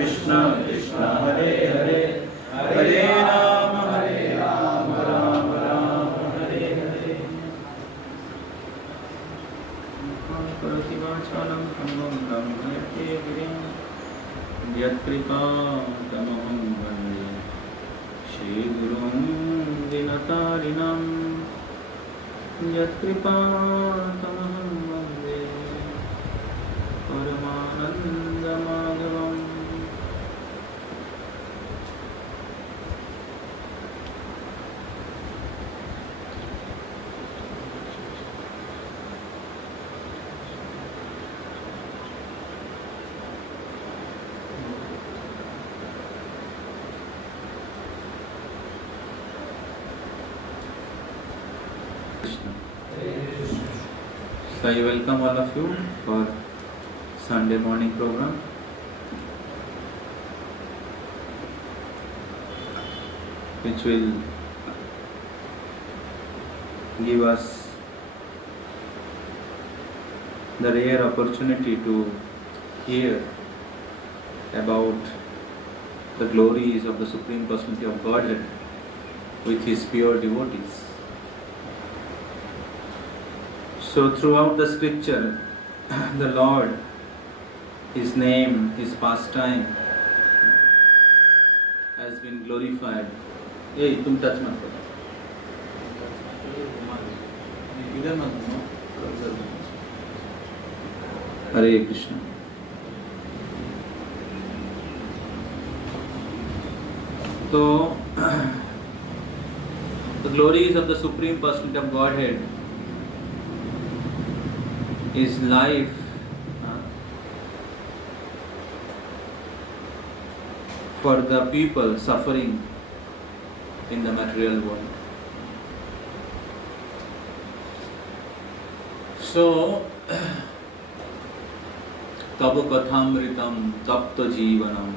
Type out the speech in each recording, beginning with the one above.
कृष्ण कृष्ण हरे हरे हरे राम राम राम हरे हरे। करोति वाचालं कम्मं ब्रह्मणस्ते गिरिं यत्कृपातमहं वन्दे श्रीगुरुं दिनतारिणं यत्कृपातमहं वन्दे परमानन्दमाधवम्। So I welcome all of you for Sunday morning program. Which will give us the rare opportunity to hear about the glories of the Supreme Personality of Godhead with His pure devotees. So throughout the scripture, the Lord, His name, His pastime has been glorified. Hey, tum touch mat karo. Idhar mat karo. Hare Krishna. So, the glories of the Supreme Personality of Godhead is life for the people suffering in the material world. So, Tabu Kathamritam Tapta Jeevanam.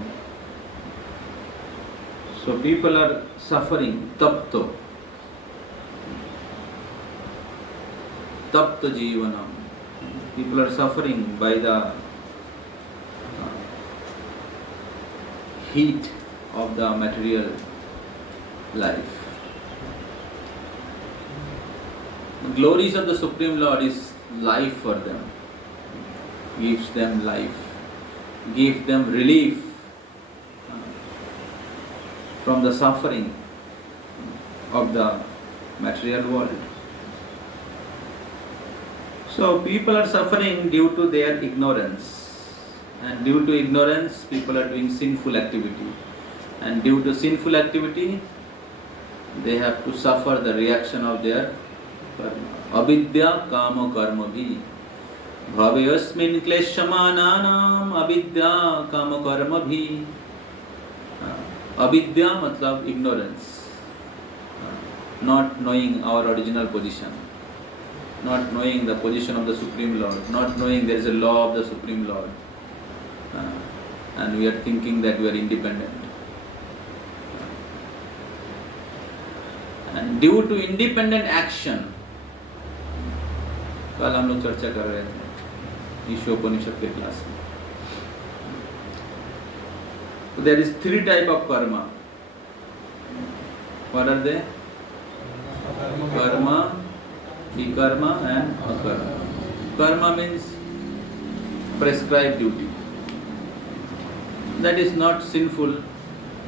So, people are suffering Tapta Jeevanam. People are suffering by the heat of the material life. The glories of the Supreme Lord is life for them, gives them life, gives them relief from the suffering of the material world. So people are suffering due to their ignorance, and due to ignorance people are doing sinful activity, and due to sinful activity they have to suffer the reaction of their karma. Avidya kama karma bhi bhavayasmin kleshamananam avidya kama karma bhi. Avidya matlab ignorance, not knowing our original position, not knowing the position of the Supreme Lord, not knowing there is a law of the Supreme Lord, and we are thinking that we are independent. And due to independent action, कल हम लोग चर्चा कर रहे थे ईशोपनिषद के class में. So there is three type of karma. What are they? Karma, vikarma and akarma. Karma means prescribed duty. That is not sinful,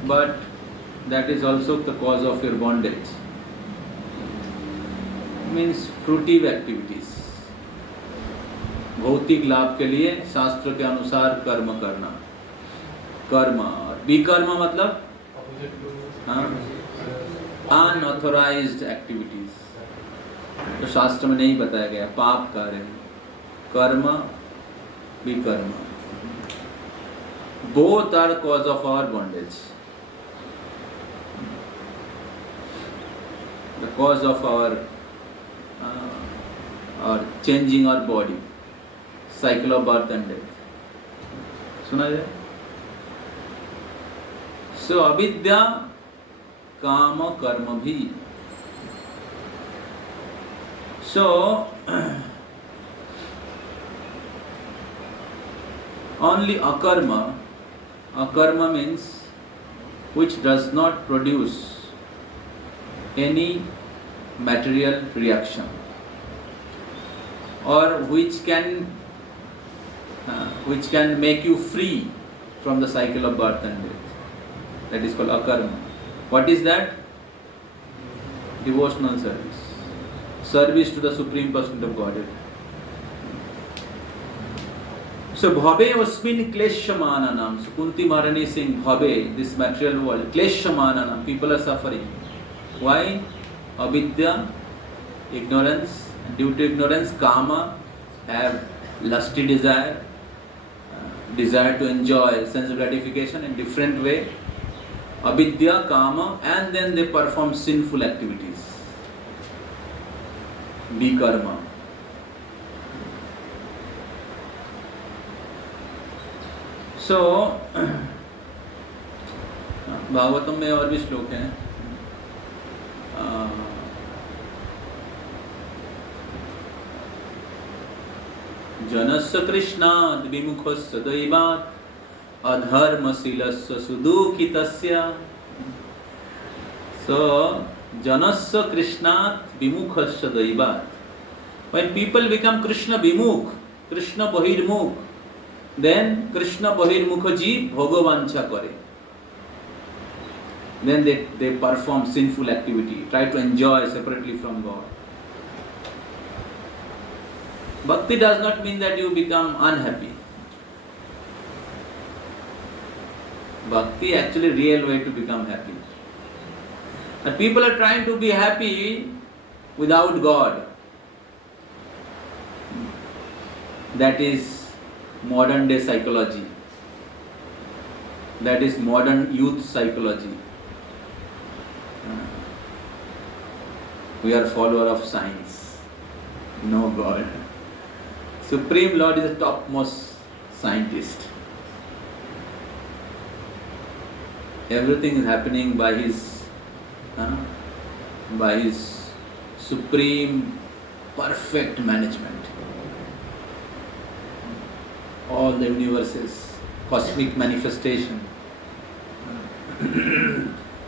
but that is also the cause of your bondage. Means fruitive activities. भौतिक लाभ के लिए शास्त्र के अनुसार कर्म करना, कर्म. और विकर्म मतलब अनऑथोराइज्ड एक्टिविटीज, तो शास्त्र में नहीं बताया गया, पाप कार्य, कर्म, विकर्म. Both are cause of our bondage. The cause of our changing our body, cycle of birth and death. सुना जाए? So avidya काम कर्म भी. So only akarma Akarma means which does not produce any material reaction, or which can make you free from the cycle of birth and death. That is called akarma. What is that? Devotional service. Service to the Supreme Personality of Godhead. So bhave asmin kleshamananam. So Kunti Maharani is saying bhave, this material world, kleshamananam, people are suffering. Why? Avidya, ignorance. Due to ignorance, kama, have lusty desire, desire to enjoy sense gratification in different way. Avidya, kama, and then they perform sinful activities. Vikarma. So, Bhagavatam में और भी श्लोक हैं. जनस्य कृष्णाद् विमुखस्य दैवात् अधर्मशीलस्य सुदुःखितस्य. So, janasya krishnat vimukasya daivat. When people become Krishna vimukh, Krishna bahirmukh, then Krishna bahirmukha ji bhagavancha kare. Then they perform sinful activity, try to enjoy separately from God. Bhakti does not mean that you become unhappy. Bhakti actually real way to become happy. And people are trying to be happy without God. That is modern day psychology. That is modern youth psychology. We are follower of science. No God. Supreme Lord is the topmost scientist. Everything is happening by His supreme, perfect management. All the universes, cosmic manifestation,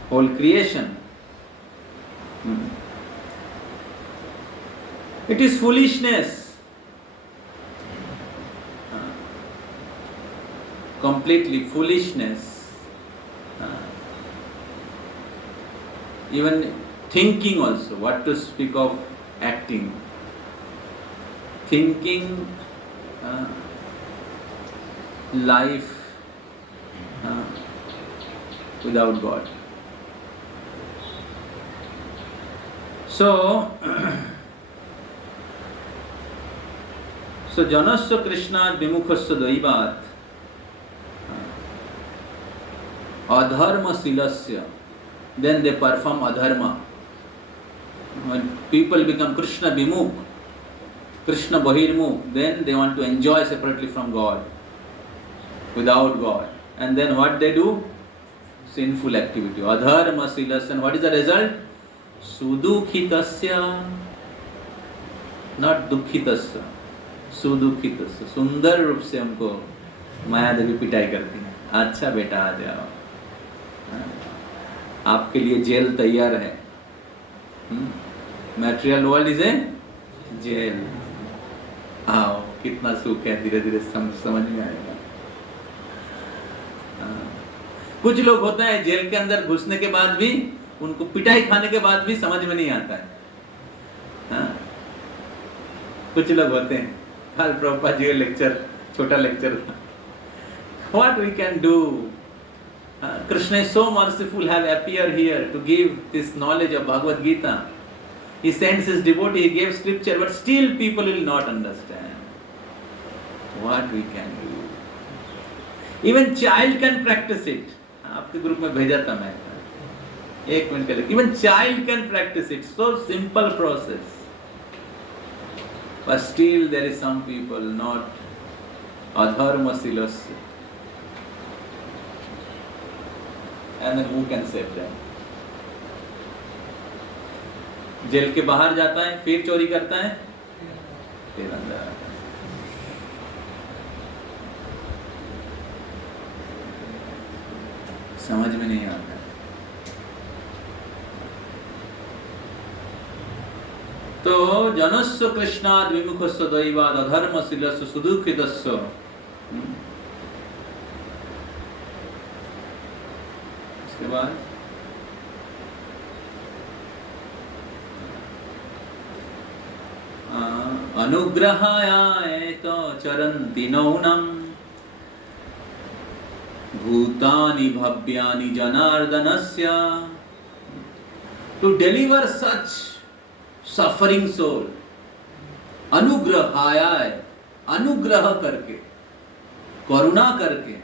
whole creation. It is foolishness. Completely foolishness. Even thinking also, what to speak of acting. Thinking life without God. So janasya krishnat vimukhasya daivat adharma silasya. Then they perform adharma. When people become Krishna vimukh, Krishna bahirmukh, then they want to enjoy separately from God, without God. And then what they do? Sinful activity. Adharma silasya. And what is the result? Sudukhitasya. Not dukhitasya. Sudukhitasya. सुंदर रूप से हमको माया देवी पिटाई करती है. अच्छा बेटा आ जाओ, आपके लिए जेल तैयार है. Material world is a jail. आओ, कितना सुख है, धीरे धीरे समझ में आएगा. कुछ लोग होते हैं जेल के अंदर घुसने के बाद भी, उनको पिटाई खाने के बाद भी समझ में नहीं आता है. कुछ लोग होते हैं. हाल प्रभुपाद जी का लेक्चर, छोटा लेक्चर था. What we can do? Krishna is so merciful, have appeared here to give this knowledge of Bhagavad Gita. He sends his devotee, he gave scripture, but still people will not understand. What we can do? Even child can practice it. आपके group में भेजा था मैं, 1 minute के लिए. Even child can practice it. So simple process. But still there is some people not adharma silasya. And then who can save them? Jail के बाहर जाता है, फिर चोरी करता है, फिर अंदर आता है. समझ में नहीं आता है। तो जनस्य कृष्णाद विमुखस्य दैवाद अधर्मशीलस्य सुदुःखितस्य। इसके बाद अनुग्रहाय तो चरन्ति नौनम भूतानि भव्यानि जनार्दनस्य। To deliver such suffering soul, अनुग्रहाय, अनुग्रह करके, करुणा करके,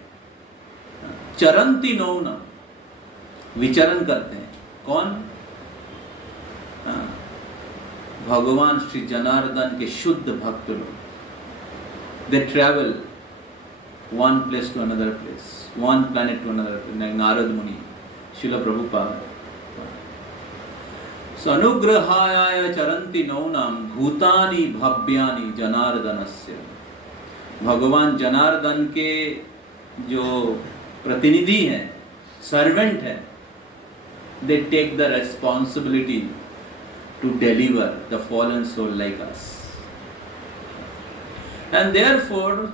चरन्ति नौनम, विचरण करते हैं। कौन? भगवान श्री जनार्दन के शुद्ध भक्त लोग। दे travel one place to another place, one planet to another planet, like Narad Muni, Srila Prabhupada. So anugrahaya charanti naunam bhutani bhavyani janardanasya. भगवान जनार्दन के जो प्रतिनिधि हैं, सर्वेंट हैं, they take the responsibility to deliver the fallen soul like us. And therefore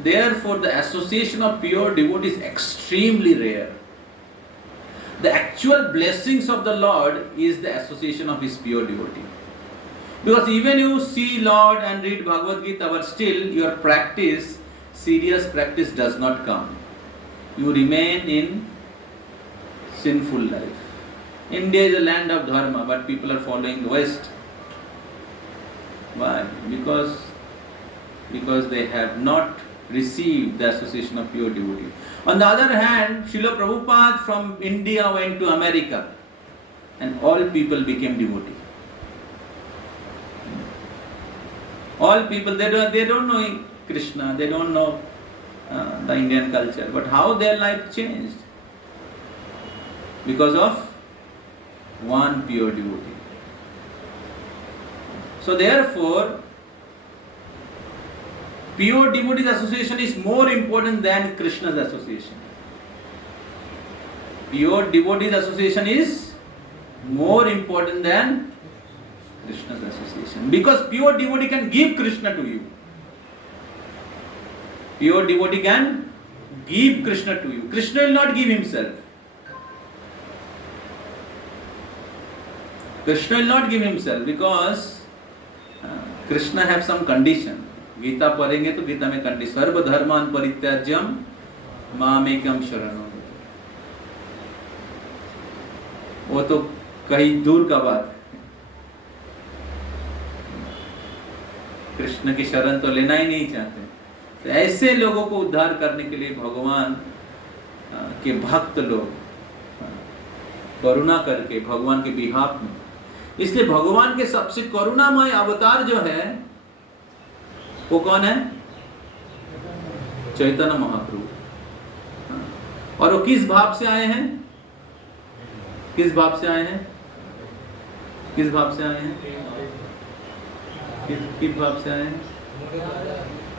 the association of pure devotees is extremely rare. The actual blessings of the Lord is the association of his pure devotee. Because even you see Lord and read Bhagavad Gita, but still your practice, serious practice does not come. You remain in sinful life. India is a land of dharma, but people are following the West. Why? Because they have not received the association of pure devotee. On the other hand, Srila Prabhupada from India went to America and all people became devotees. All people, they don't know Krishna, they don't know the Indian culture, but how their life changed? Because of one pure devotee. So therefore, pure devotees association is more important than Krishna's association. Pure devotees association is more important than Krishna's association. Because pure devotee can give Krishna to you. Pure devotee can give Krishna to you. Krishna will not give himself. Krishna will not give himself because Krishna have some condition. Gita पढ़ेंगे तो गीता में condition, सर्व धर्मान परित्याज्यम मामेकम शरणं। वो तो कहीं दूर का बात है। कृष्ण की शरण तो लेना ही नहीं चाहते। तो ऐसे लोगों को उद्धार करने के लिए भगवान के भक्त लोग करुणा करके भगवान के बिहाफ में, इसलिए भगवान के सबसे करुणामय अवतार जो है वो कौन है? चैतन्य महाप्रभु। और वो किस भाव से आए हैं? किस भाव से आए हैं? किस भाव से आए हैं? किस भाव से आए हैं?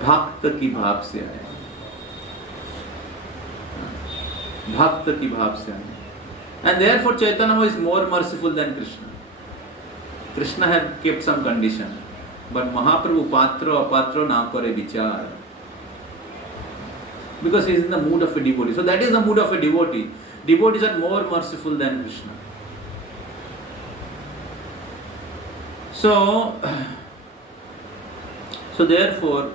भक्त की भाव से आए हैं। भक्त की भाव से आए हैं। And therefore Chaitanya is more merciful than Krishna. Krishna had kept some condition. But Mahaprabhu patra apatra na kare vichar. Because he is in the mood of a devotee. So that is the mood of a devotee. Devotees are more merciful than Krishna. So therefore,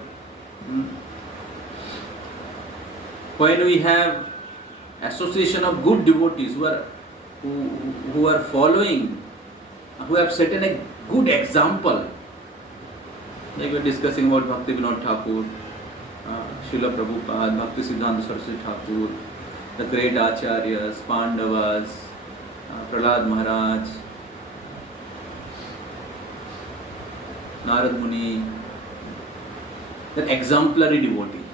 when we have association of good devotees who are following, who have set a good example, like we are discussing about Bhakti Vinod Thakur, Srila Prabhupada, Bhakti Siddhanta Saraswati Thakur, the great Acharyas, Pandavas, Prahlad Maharaj, Narad Muni, the exemplary devotee.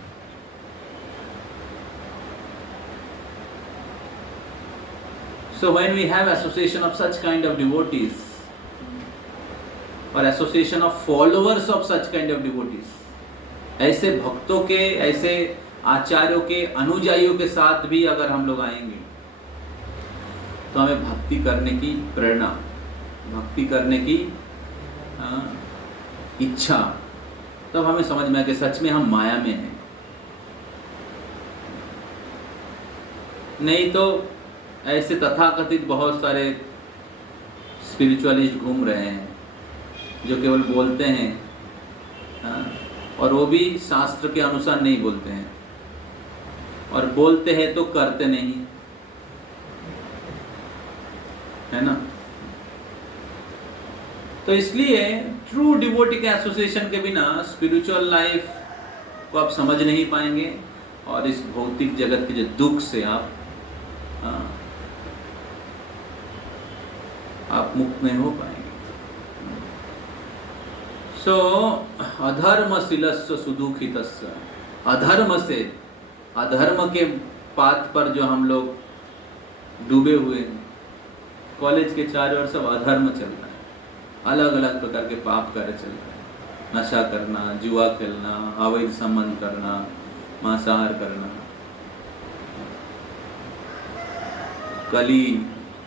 So when we have association of such kind of devotees, और association of followers of such kind of devotees, ऐसे भक्तों के, ऐसे आचार्यों के अनुयायियों के साथ भी अगर हम लोग आएंगे तो हमें भक्ति करने की प्रेरणा, भक्ति करने की इच्छा, तब हमें समझ में आया कि सच में हम माया में हैं। नहीं तो ऐसे तथाकथित बहुत सारे स्पिरिचुअलिस्ट घूम रहे हैं जो केवल बोलते हैं, और वो भी शास्त्र के अनुसार नहीं बोलते हैं, और बोलते हैं तो करते नहीं, है ना। तो इसलिए ट्रू डिवोटी के एसोसिएशन के बिना स्पिरिचुअल लाइफ को आप समझ नहीं पाएंगे, और इस भौतिक जगत के जो दुख से आप मुक्त नहीं हो पाएंगे। सो अधर्मशीलस्य सुदुखितस्य, अधर्म से, अधर्म के पाथ पर जो हम लोग डूबे हुए हैं, कॉलेज के चारों ओर सब अधर्म चल रहा है, अलग अलग प्रकार के पाप कार्य चल रहे हैं, नशा करना, जुआ खेलना, अवैध संबंध करना, मांसाहार करना, कली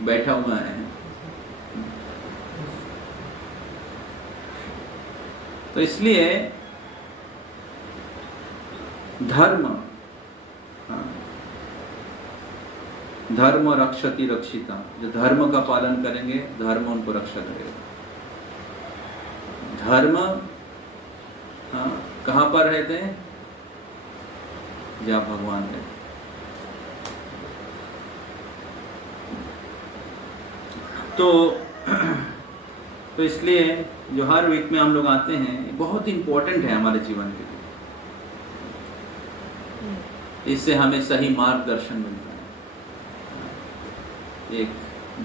बैठा हुआ है। तो इसलिए धर्म, धर्म रक्षति रक्षिता, जो धर्म का पालन करेंगे धर्म उनको रक्षा करेगा। धर्म कहाँ पर रहते हैं? जहाँ भगवान रहते। तो इसलिए जो हर वीक में हम लोग आते हैं, बहुत इंपॉर्टेंट है हमारे जीवन के लिए। इससे हमें सही मार्गदर्शन मिलता है, एक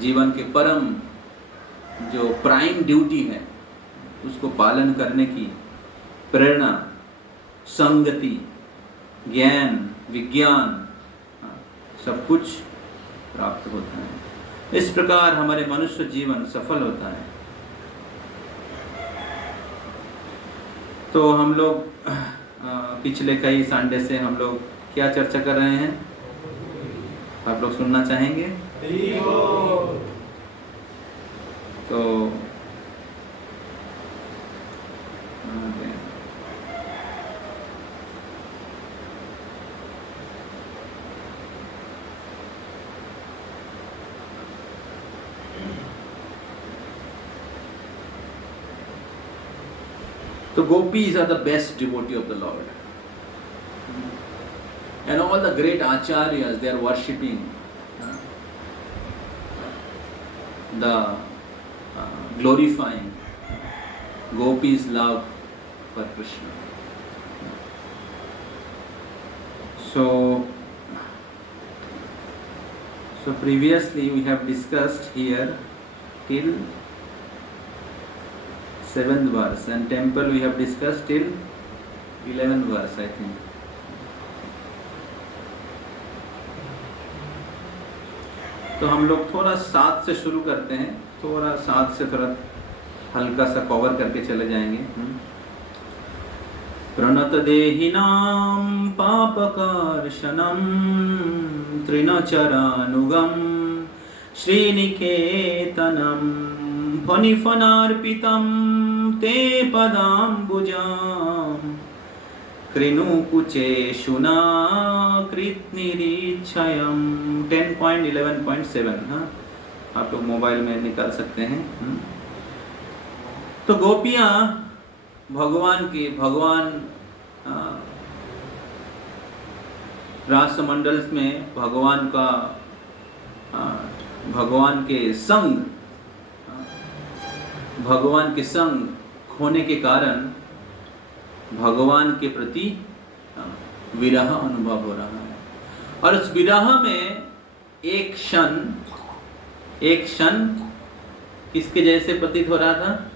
जीवन के परम जो प्राइम ड्यूटी है उसको पालन करने की प्रेरणा, संगति, ज्ञान, विज्ञान, सब कुछ प्राप्त होता है। इस प्रकार हमारे मनुष्य जीवन सफल होता है। तो हम लोग पिछले कई संडे से हम लोग क्या चर्चा कर रहे हैं, आप लोग सुनना चाहेंगे? तो the gopis are the best devotee of the Lord, and all the great acharyas, they are worshipping the glorifying gopis' love for Krishna. So previously we have discussed here till 7th verse, and temple we have discussed till 11th verse, I think. तो हम लोग थोड़ा 7 से शुरू करते हैं, थोड़ा 7 से थोड़ा हल्का सा कवर करके चले जाएंगे। प्रणत देहिनां पापकर्षणं तृणचरानुगं श्रीनिकेतनं फणिफणार्पितं ते पदाम्बुजां कृणुकुचेषुना कृत्निरीक्षयं। 10.11.7, आप लोग मोबाइल में निकाल सकते हैं। तो गोपियां भगवान रासमंडल में भगवान के संग होने के कारण भगवान के प्रति विरह अनुभव हो रहा है, और उस विरह में एक क्षण किसके जैसे प्रतीत हो रहा था?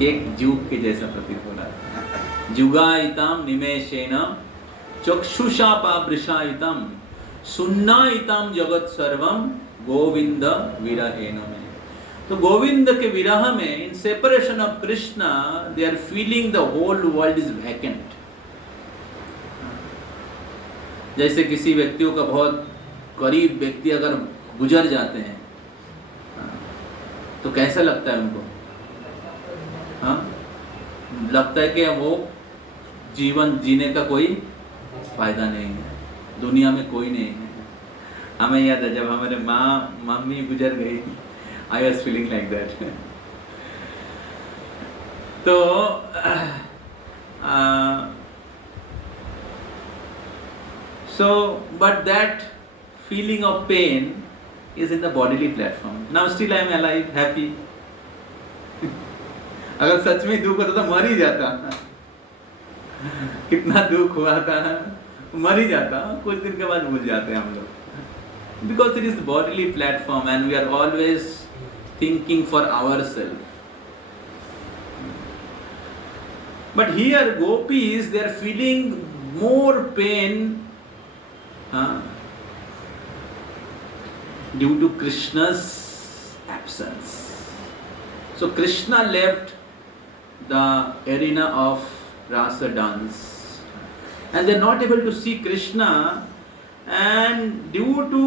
एक जुग के जैसा प्रतीत हो रहा था। जुगायितम निमेषेण चक्षुषा पावृषायितम सुन्नायितम जगत सर्वम गोविंद विरहेण में। तो गोविंद के विरह में, in separation of Krishna, they are feeling the whole world is vacant. जैसे किसी व्यक्तियों का बहुत करीब व्यक्ति अगर गुजर जाते हैं तो कैसा लगता है उनको? लगता है कि वो जीवन जीने का कोई फायदा नहीं है, दुनिया में कोई नहीं है। हमें याद है जब हमारे मम्मी गुजर गई, I was feeling like that. तो so but that feeling of pain is in the bodily platform. Now still I am alive, happy. अगर सच में दुख होता तो मर ही जाता। कितना दुख हुआ था, मर ही जाता, कुछ दिन के बाद भूल जाते हैं हम लोग। Because it is the bodily platform and we are always thinking for ourselves. But here gopis, they are feeling more pain due to Krishna's absence. So Krishna left the arena of rasa dance and they are not able to see Krishna, and due to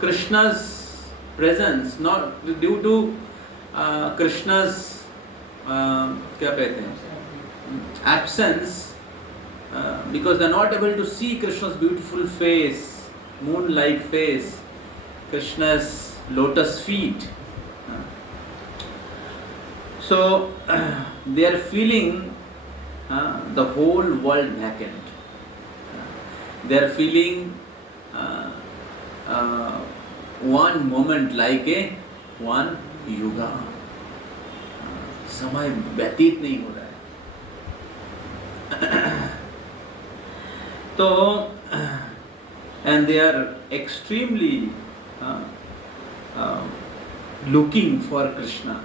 Krishna's presence, not due to Krishna's क्या कहते हैं, absence, because they are not able to see Krishna's beautiful face, moon-like face, Krishna's lotus feet. So they are feeling the whole world vacant. They are feeling one moment like one yuga. समय व्यतीत नहीं हो रहा है। तो and they are extremely looking for Krishna,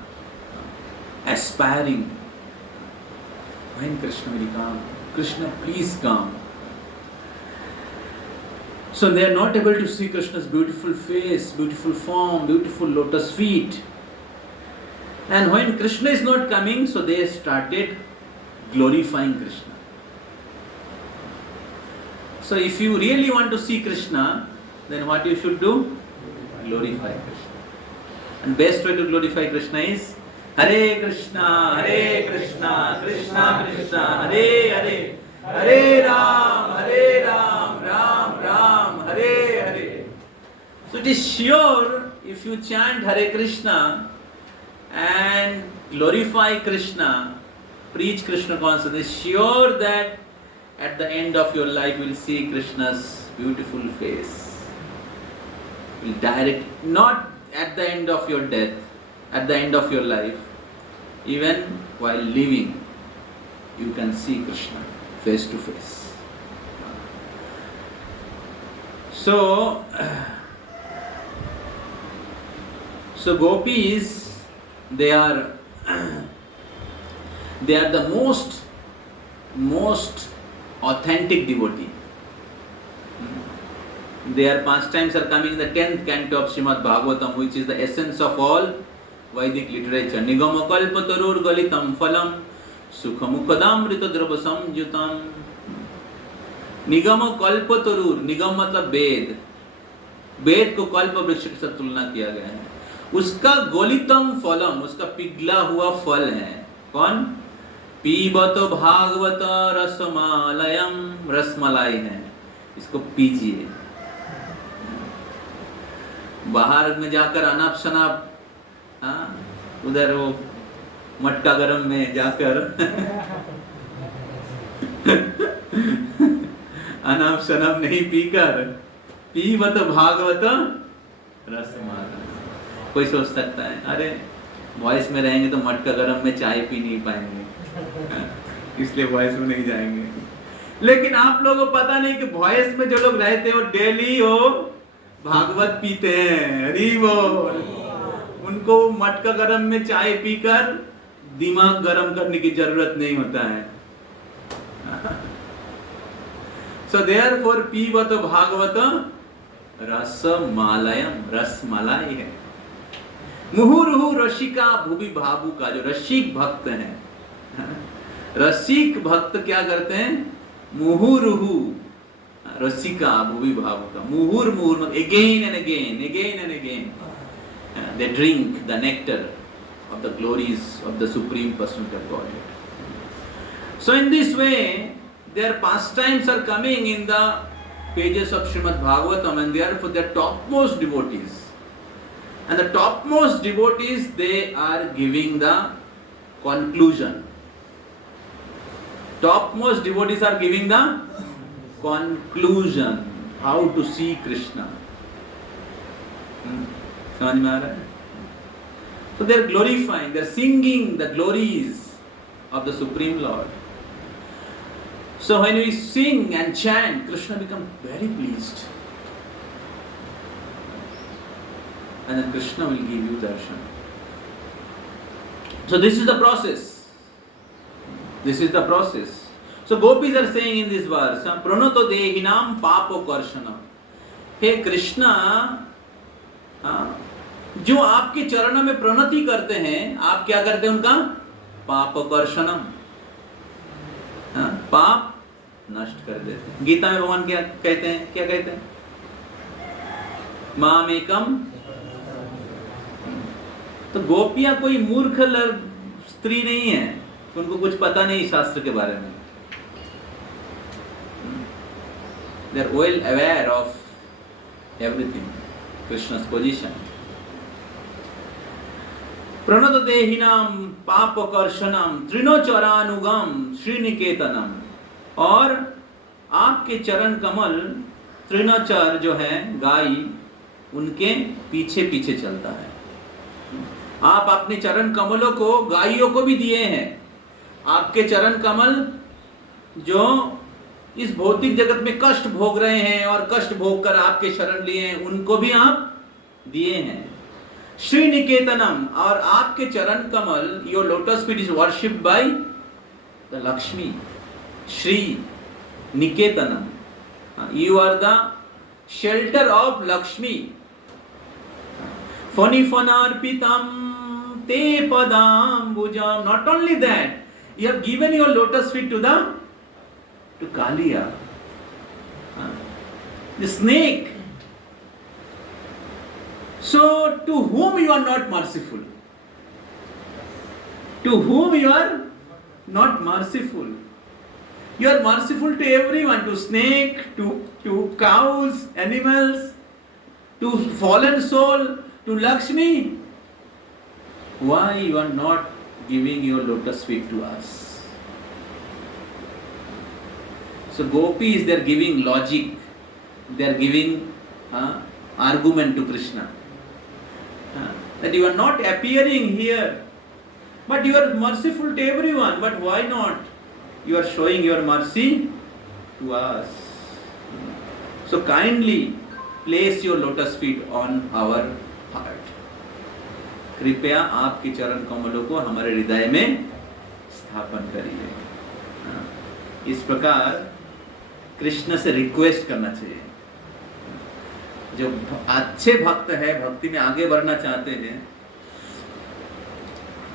aspiring. When Krishna will come, Krishna please come. So they are not able to see Krishna's beautiful face, beautiful form, beautiful lotus feet. And when Krishna is not coming, so they started glorifying Krishna. So if you really want to see Krishna, then what you should do? Glorify Krishna. And best way to glorify Krishna is Hare Krishna, Krishna Krishna, Hare Hare, Hare Ram, Ram Ram, Hare Hare. So it is sure, if you chant Hare Krishna and glorify Krishna, preach Krishna consciousness, sure that at the end of your life you will see Krishna's beautiful face. You will direct, not at the end of your death, at the end of your life, even while living, you can see Krishna face to face. So gopis, they are the most authentic devotee. Their pastimes are coming in the 10th canto of Srimad Bhagavatam, which is the essence of all Vedic literature. Nigama kalpatarur galitam phalam sukhamukadamrita drava samjutam. Nigama kalpatarur, nigam मतलब वेद, वेद को कल्प वृक्ष के साथ तुलना किया गया है। उसका गलितम फलम, उसका पिघला हुआ फल है कौन? पीबत भागवत रसमालयम, रसमलाई है, इसको पीजिए। बाहर में जाकर अनाप शनाप, उधर वो मटका गरम में जाकर अनाप शनाप नहीं पीकर, पीबत भागवत रसमालय। कोई सोच सकता है अरे वॉइस में रहेंगे तो मटका गरम में चाय पी नहीं पाएंगे, इसलिए वॉइस में नहीं जाएंगे। लेकिन आप लोगों को पता नहीं कि वॉइस में जो लोग रहते हैं वो डेली वो भागवत पीते हैं। हरि बोल। उनको मटका गरम में चाय पीकर दिमाग गरम करने की जरूरत नहीं होता है। So therefore पीबत भागवत रसमालयम, रसमलाई है। मुहुर्हु रसिका भुवि भावुका, जो रसिक भक्त हैं, रसिक भक्त क्या करते हैं? मुहुर्हु रसिका भुवि भावुका, मुहुर मुहुर, again and again, again and again, they drink the nectar of the glories of the Supreme Personality of Godhead. So in this way, their pastimes are coming in the pages of Srimad Bhagavatam, and they are for the topmost devotees. And the topmost devotees, they are giving the conclusion. Topmost devotees are giving the conclusion, how to see Krishna. समझ में आ रहा है? So they are glorifying, they are singing the glories of the Supreme Lord. So when we sing and chant, Krishna becomes very pleased. And then Krishna will give you darshan. So this is the process. This is the process. So gopis are saying in this verse, Pranato dehinam papo karshana. Hey Krishna, जो आपके चरणों में प्रणति करते हैं, आप क्या करते हैं उनका? पाप कर्षणम, पाप नष्ट कर देते हैं। गीता में भगवान क्या कहते हैं? क्या कहते हैं? मामेकम। तो गोपियां कोई मूर्ख स्त्री नहीं है, उनको कुछ पता नहीं शास्त्र के बारे में। They are well aware of everything, Krishna's position. प्रणत देहिनाम पाप कर्षणम तृणोचरानुगम श्रीनिकेतनम। और आपके चरण कमल, तृणचर जो है गाय, उनके पीछे पीछे चलता है। आप अपने चरण कमलों को गायों को भी दिए हैं। आपके चरण कमल जो इस भौतिक जगत में कष्ट भोग रहे हैं और कष्ट भोग कर आपके शरण लिए हैं, उनको भी आप दिए हैं। श्री निकेतनम, और आपके चरण कमल, your lotus feet is worshipped by the Lakshmi. श्री निकेतनम, you are the shelter of Lakshmi. फणिफणार्पितम ते पदाम्बुजम। Not only that, you have given your lotus feet to Kaliya, the snake. So to whom you are not merciful? To whom you are not merciful? You are merciful to everyone, to snake, to cows, animals, to fallen soul, to Lakshmi. Why you are not giving your lotus feet to us? So gopis, they are giving logic, they are giving argument to Krishna, that you are not appearing here, but you are merciful to everyone, but why not you are showing your mercy to us? So kindly place your lotus feet on our heart. कृपया आपके चरण कमलों को हमारे हृदय में स्थापन करिए। इस प्रकार कृष्ण से रिक्वेस्ट करना चाहिए। जो अच्छे भक्त है, भक्ति में आगे बढ़ना चाहते हैं,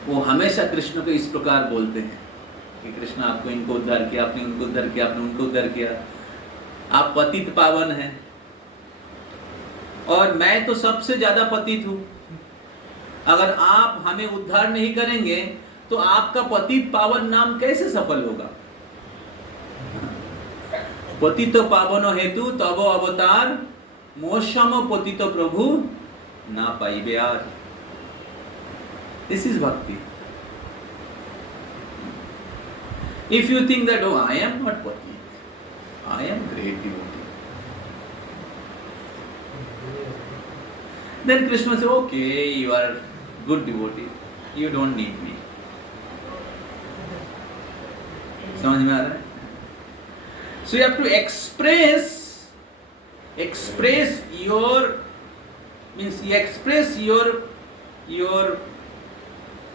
वो हमेशा कृष्ण को इस प्रकार बोलते हैं कि कृष्ण आपको इनको उद्धार किया, आपने उनको उद्धार किया, आपने उनको उद्धार किया, आप पतित पावन हैं और मैं तो सबसे ज्यादा पतित हूं। अगर आप हमें उद्धार नहीं करेंगे तो आपका पतित पावन नाम कैसे सफल होगा? पतितो पावनो हेतु तब अवतार, मोक्षम पतितो प्रभु ना पाइबे are. This is bhakti. If you think that, oh, I am not patit, I am great devotee, then Krishna says, okay, you are good devotee, you don't need me. समझ में आ रहा है? So you have to express your, means you express your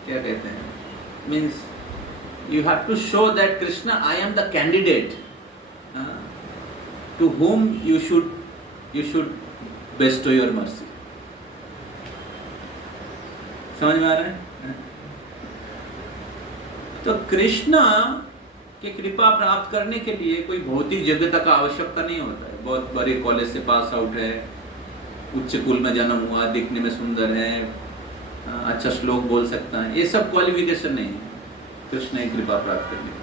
क्या कहते हैं, means you have to show that Krishna, I am the candidate to whom you should bestow your mercy. समझ में आ रहा है? तो कृष्णा की कृपा प्राप्त करने के लिए कोई भौतिक योग्यता का आवश्यकता नहीं होता है। बहुत बड़े कॉलेज से पास आउट है, उच्च कुल में जन्म हुआ, दिखने में सुंदर है, अच्छा श्लोक बोल सकता है, ये सब क्वालिफिकेशन नहीं है कृष्ण की कृपा प्राप्त करने की।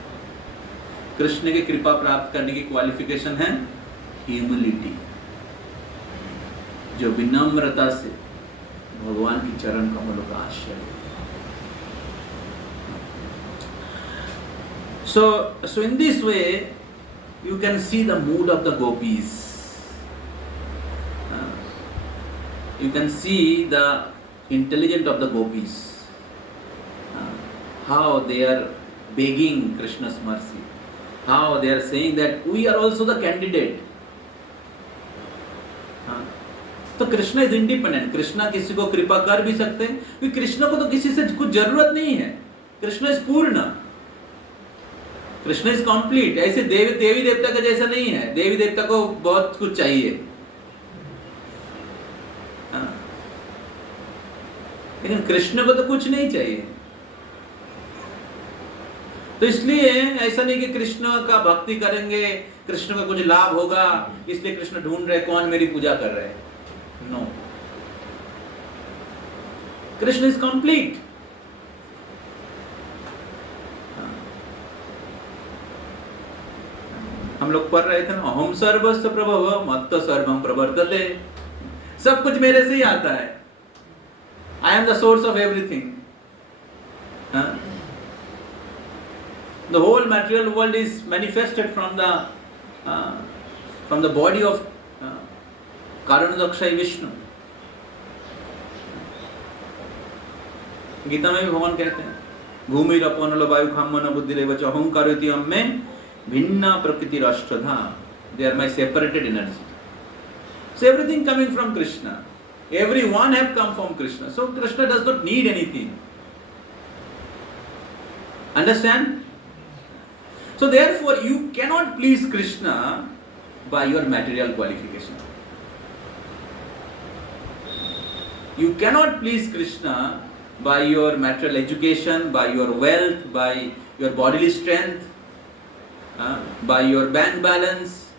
कृष्ण की कृपा प्राप्त करने की क्वालिफिकेशन है ह्यूमिलिटी, जो विनम्रता से भगवान की चरण कमलों का आश्रय है। So in this way you can see the mood of the gopis. You can see the intelligence of the gopis, how they are begging Krishna's mercy, how they are saying that we are also the candidate. तो Krishna is independent, Krishna किसी को कृपा कर भी सकते हैं, क्योंकि कृष्ण को तो किसी से कुछ जरूरत नहीं है। कृष्ण इज पूर्ण, कृष्ण इज कंप्लीट। ऐसे देवी देवता का जैसा नहीं है, देवी देवता को बहुत कुछ चाहिए, लेकिन कृष्ण को तो कुछ नहीं चाहिए। तो इसलिए ऐसा नहीं कि कृष्ण का भक्ति करेंगे, कृष्ण का कुछ लाभ होगा, इसलिए कृष्ण ढूंढ रहे कौन मेरी पूजा कर रहे हैं। No, Krishna is complete. हम लोग पढ़ रहे थे ना, अहम सर्वस्व प्रभव मत्त सर्वं प्रवर्तते, सब कुछ मेरे से ही आता है, I am the source of everything. The whole material world is manifested from the body of Karanadakshayi Vishnu. Gita में भी भगवान कहते हैं, भूमि रपोनल वायु खामन बुद्धि रेवच अहंकारोति अम्मे भिन्ना प्रकृति राष्ट्रधा, they are my separated energy. So everything coming from Krishna, everyone have come from Krishna, so Krishna does not need anything. Understand? So therefore you cannot please Krishna by your material qualification. You cannot please Krishna by your material education, by your wealth, by your bodily strength, by your bank balance.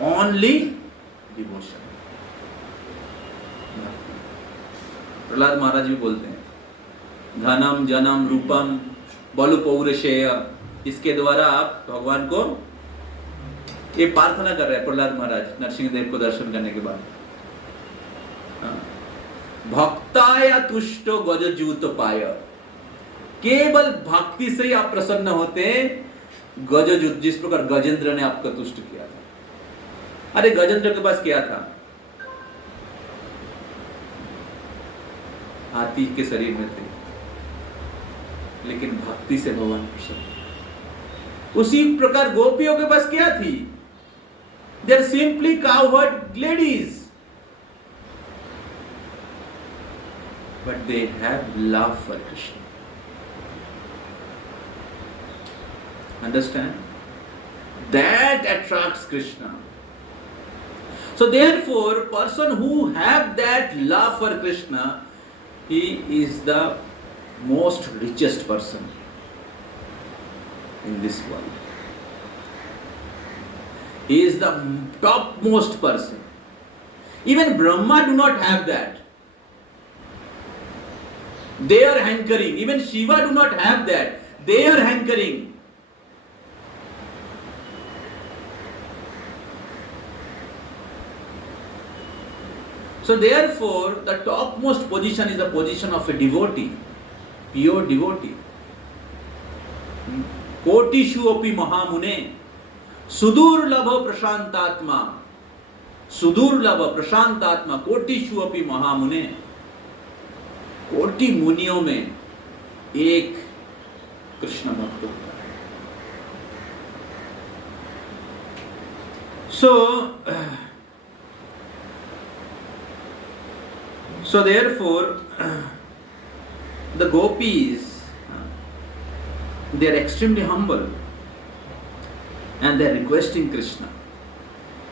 Only devotion. Prahlad महाराज भी बोलते हैं, धनम जनम रूपम बलु पौरुषेय, इसके द्वारा आप भगवान को, ये प्रार्थना कर रहे हैं प्रहलाद महाराज नरसिंह देव को दर्शन करने के बाद, भक्ताय तुष्टो गजजूत पाय, केवल भक्ति से ही आप प्रसन्न होते हैं। गजजूत, जिस प्रकार गजेंद्र ने आपको तुष्ट किया था। अरे गजेंद्र के पास क्या था? हाथी के शरीर में थे, लेकिन भक्ति से भगवान प्रसन्न। उसी प्रकार गोपियों के पास क्या थी? They are simply cowherd ladies, but they have love for Krishna. Understand? That attracts Krishna. So therefore, person who have that love for Krishna, he is the most richest person in this world. He is the topmost person. Even Brahma do not have that. They are hankering. Even Shiva do not have that. They are hankering. So therefore, the topmost position is the position of a devotee, pure devotee. कोटिषु अपि महामुने सुदुर्लभ प्रशांतात्मा, सुदुर्लभ प्रशांतात्मा कोटिषु अपि महामुने, कोटि मुनियों में एक कृष्ण भक्त होता है। So therefore, the gopis, they are extremely humble and they are requesting Krishna,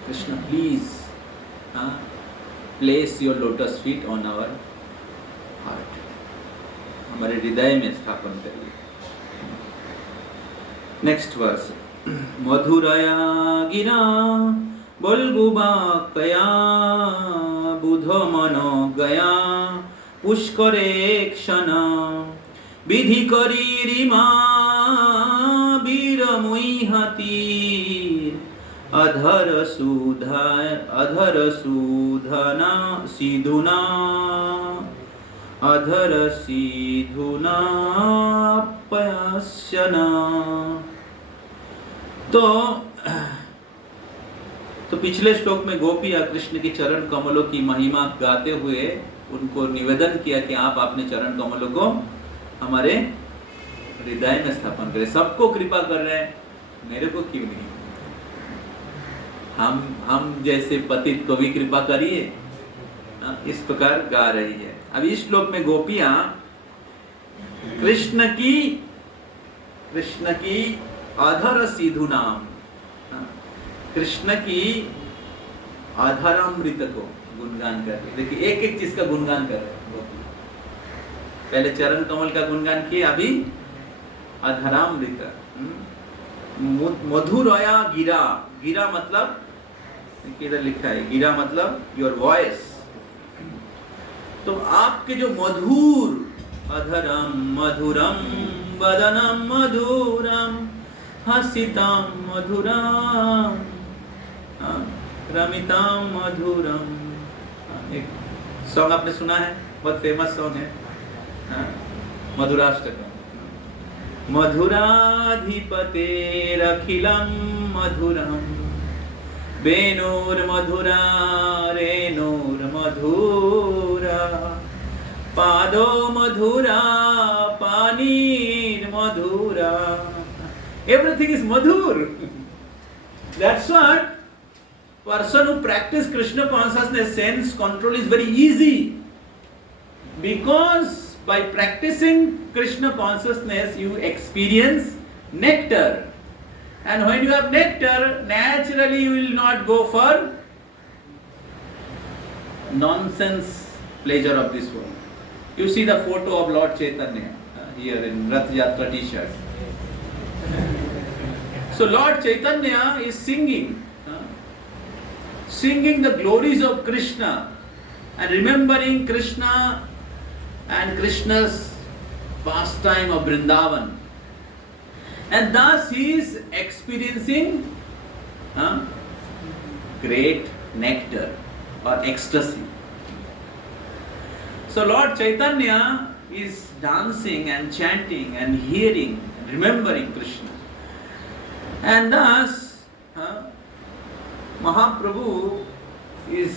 Krishna, please place your lotus feet on our heart, हमारे हृदय में स्थापन करिए। Next verse. मधुरया गिरा बोलगुबाकया बुधो मनो गया पुष्करे क्षण विधि करी रिमा वीरमुई हाथी अधर सुधना सिधुना अधर सिधुना पयास्यना। तो पिछले श्लोक में गोपियां कृष्ण के चरण कमलों की महिमा गाते हुए उनको निवेदन किया कि आप अपने चरण कमलों को हमारे हृदय में स्थापन करें। सबको कृपा कर रहे हैं, मेरे को क्यों नहीं? हम जैसे पतित को भी कृपा करिए, इस प्रकार गा रही है। अब इस श्लोक में गोपियां कृष्ण की अधर सिधु नाम, कृष्ण की अधरामृत को गुणगान कर रहे। देखिए एक एक चीज का गुणगान कर रहे हैं। पहले चरण कमल का गुणगान किए, अभी अधरामृत। मधुरया गिरा, गिरा मतलब इधर लिखा है, गिरा मतलब योर वॉइस। तो आपके जो मधुर अधरम मधुरम वदनम मधुरम हसिताम मधुरम रमिताम मधुरम, एक सॉन्ग आपने सुना है, बहुत फेमस सॉन्ग है, मधुराष्टकम। मधुराधिपतेरखिलम मधुरम वेणुर्मधुरा रेणुर्मधुरा पादो मधुरा पानीर्मधुरा। Everything is madhur. That's what person who practice Krishna consciousness, sense control is very easy, because by practicing Krishna consciousness you experience nectar, and when you have nectar, naturally you will not go for nonsense pleasure of this world. You see the photo of Lord Chaitanya here in Rath Yatra t-shirt. So Lord Chaitanya is singing the glories of Krishna and remembering Krishna and Krishna's pastime of Vrindavan, and thus he is experiencing great nectar or ecstasy. So Lord Chaitanya is dancing and chanting and hearing and remembering Krishna, and thus Mahaprabhu is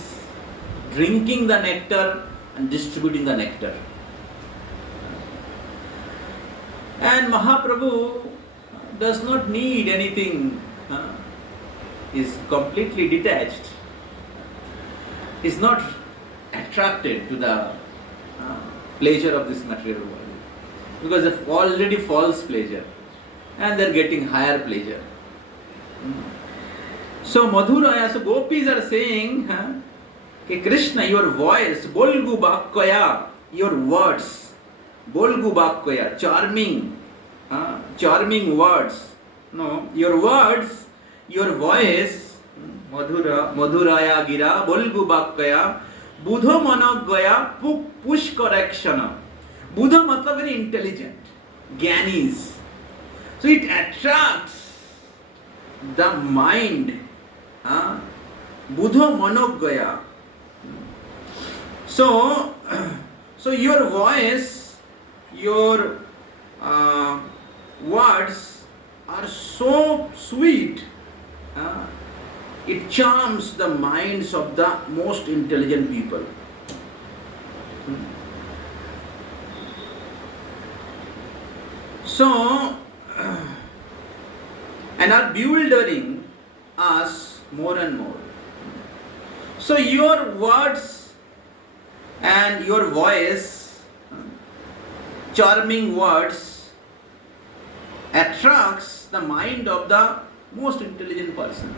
drinking the nectar and distributing the nectar. And Mahaprabhu does not need anything, is completely detached, is not attracted to the pleasure of this material world, because of already false pleasure, and they are getting higher pleasure. So Madhuraya, so gopis are saying, कि Krishna, your voice, Bolgu Bhakkaya, your words, Bolgu Bhakkaya, charming words. No, your words, your voice, Madhuraya Gira, Bolgu Bhakkaya, Budho Manogaya, push correction. Buddha matlab very intelligent, Gyanis. So it attracts the mind. Buddha Manogaya. So your voice, your words are so sweet. It charms the minds of the most intelligent people. So, and are bewildering us more and more. So your words and your voice, charming words, attracts the mind of the most intelligent person.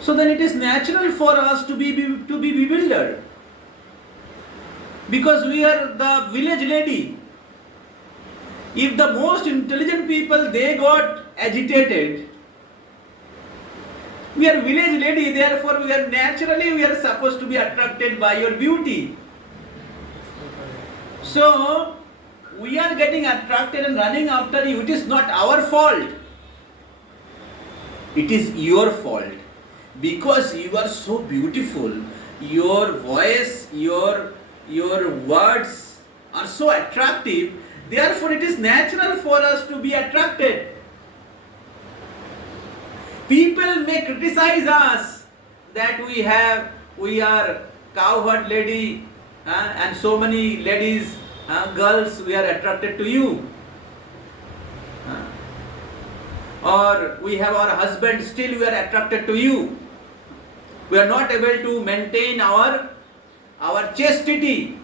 So then it is natural for us to be bewildered, because we are the village lady. If the most intelligent people, they got agitated, we are village lady, therefore we are supposed to be attracted by your beauty. So we are getting attracted and running after you. It is not our fault. It is your fault. Because you are so beautiful, your voice, your words are so attractive, therefore it is natural for us to be attracted. People may criticize us that we are cowherd lady and so many ladies, girls, we are attracted to you. Or we have our husband, still we are attracted to you. We are not able to maintain our chastity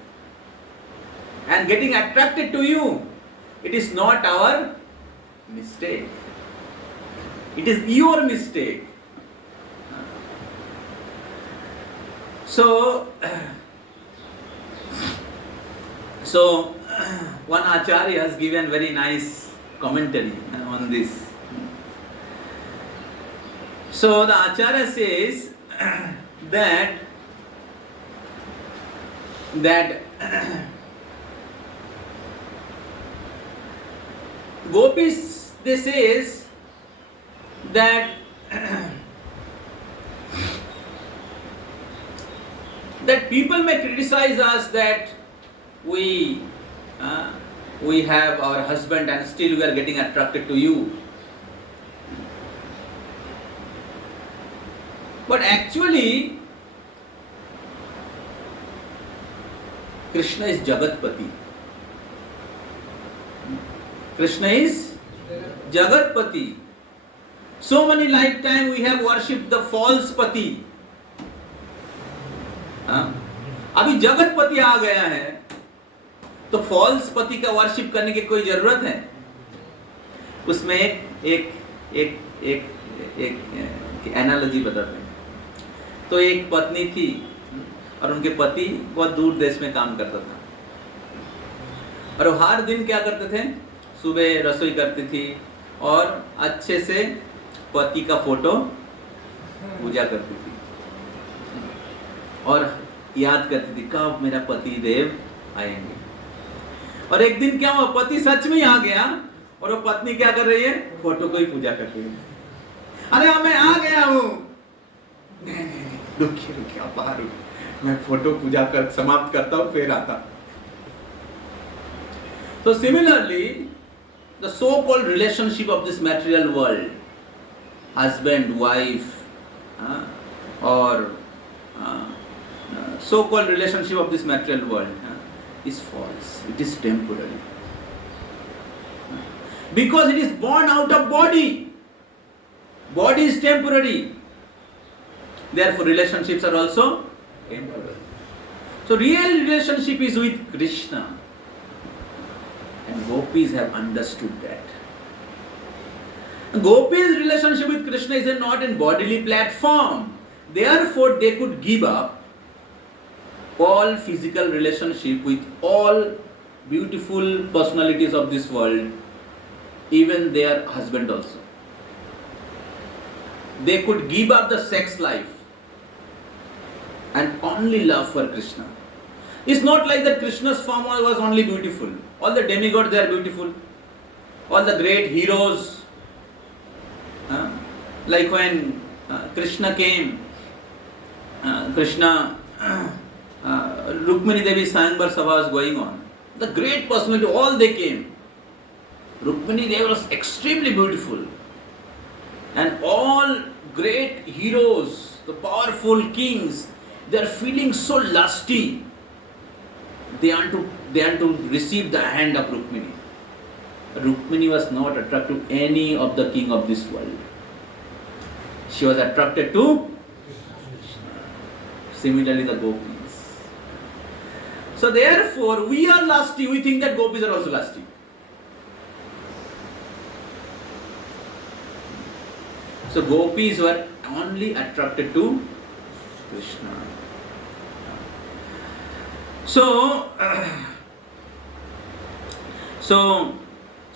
and getting attracted to you. It is not our mistake. It is your mistake. So one Acharya has given very nice commentary on this. So the Acharya says that gopis, they says that people may criticize us that we have our husband and still we are getting attracted to you. But actually, Krishna is Jagatpati. Krishna is Jagatpati. So many lifetime we have worshipped the false pati. अभी जगतपति आ गया है तो false पति का worship करने की कोई जरूरत है? उसमें एक एनालॉजी बताते हैं। तो एक पत्नी थी और उनके पति बहुत दूर देश में काम करता था और वो हर दिन क्या करते थे, सुबह रसोई करती थी और अच्छे से पति का फोटो पूजा करती थी और याद करती थी कब मेरा पति देव आएंगे। और एक दिन क्या हुआ, पति सच में आ गया और वो पत्नी क्या कर रही है, फोटो को ही पूजा कर रही है। अरे मैं आ गया हूँ, रुकिए आप बाहर रुकिए, मैं फोटो पूजा कर समाप्त करता हूँ फिर आता। So similarly, the so-called relationship of this material world, husband, wife, or so-called relationship of this material world is false. It is temporary. Because it is born out of body. Body is temporary. Therefore, relationships are also temporary. So, real relationship is with Krishna. And gopis have understood that. Gopis' relationship with Krishna is not in bodily platform. Therefore, they could give up all physical relationship with all beautiful personalities of this world, even their husband also. They could give up the sex life and only love for Krishna. It's not like that Krishna's form was only beautiful. All the demigods, they are beautiful. All the great heroes. Like when Krishna came, Rukmini Devi Sayamvar Sabha was going on. The great personality, all they came. Rukmini Devi was extremely beautiful. And all great heroes, the powerful kings, they are feeling so lusty. They want to receive the hand of Rukmini. Rukmini was not attracted to any of the king of this world. She was attracted to Krishna. Similarly, the gopis. So therefore, we are lusty. We think that gopis are also lusty. So gopis were only attracted to Krishna. So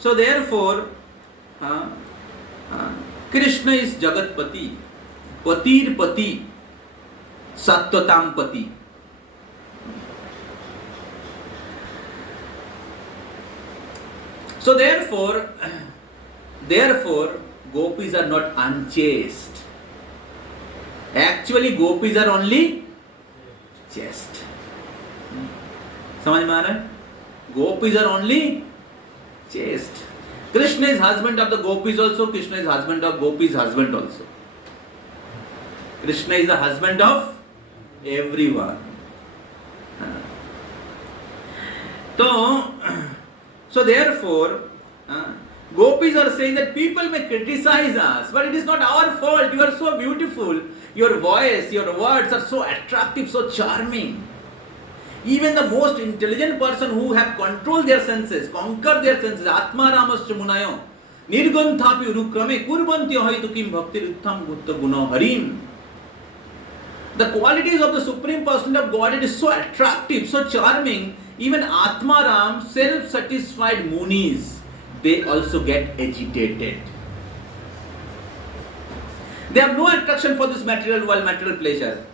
So therefore, Krishna is Jagatpati, Patir Pati, Sattvatam Pati. So therefore, gopis are not unchaste. Actually, gopis are only chaste. समझ में आ रहा है? Gopis are only chaste. Krishna is husband of the gopis also. Krishna is husband of gopis' husband also. Krishna is the husband of everyone. So therefore, gopis are saying that people may criticize us, but it is not our fault. You are so beautiful. Your voice, your words are so attractive, so charming. Even the most intelligent person who have controlled their senses, conquered their senses, Atma Ramascha Munayo, Nirganthapi Urukrame Kurbanti Haitu Kim Bhakti Uttam Gutta Guno Harim. The qualities of the Supreme Person of Godhead is so attractive, so charming. Even Atma Ram, self-satisfied munis, they also get agitated. They have no attraction for this material world, material pleasure,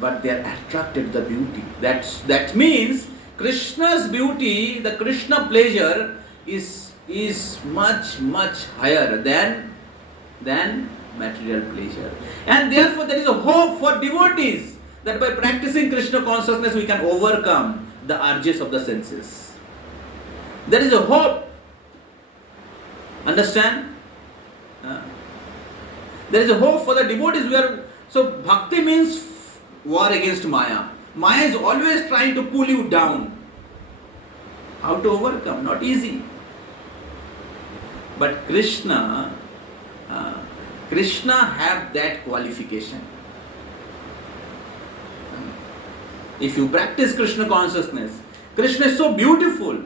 but they are attracted to the beauty. That means Krishna's beauty, the Krishna pleasure is much higher than material pleasure. And therefore there is a hope for devotees that by practicing Krishna consciousness we can overcome the urges of the senses. There is a hope. Understand? There is a hope for the devotees. So bhakti means war against Maya. Maya is always trying to pull you down. How to overcome? Not easy. But Krishna have that qualification. If you practice Krishna consciousness, Krishna is so beautiful.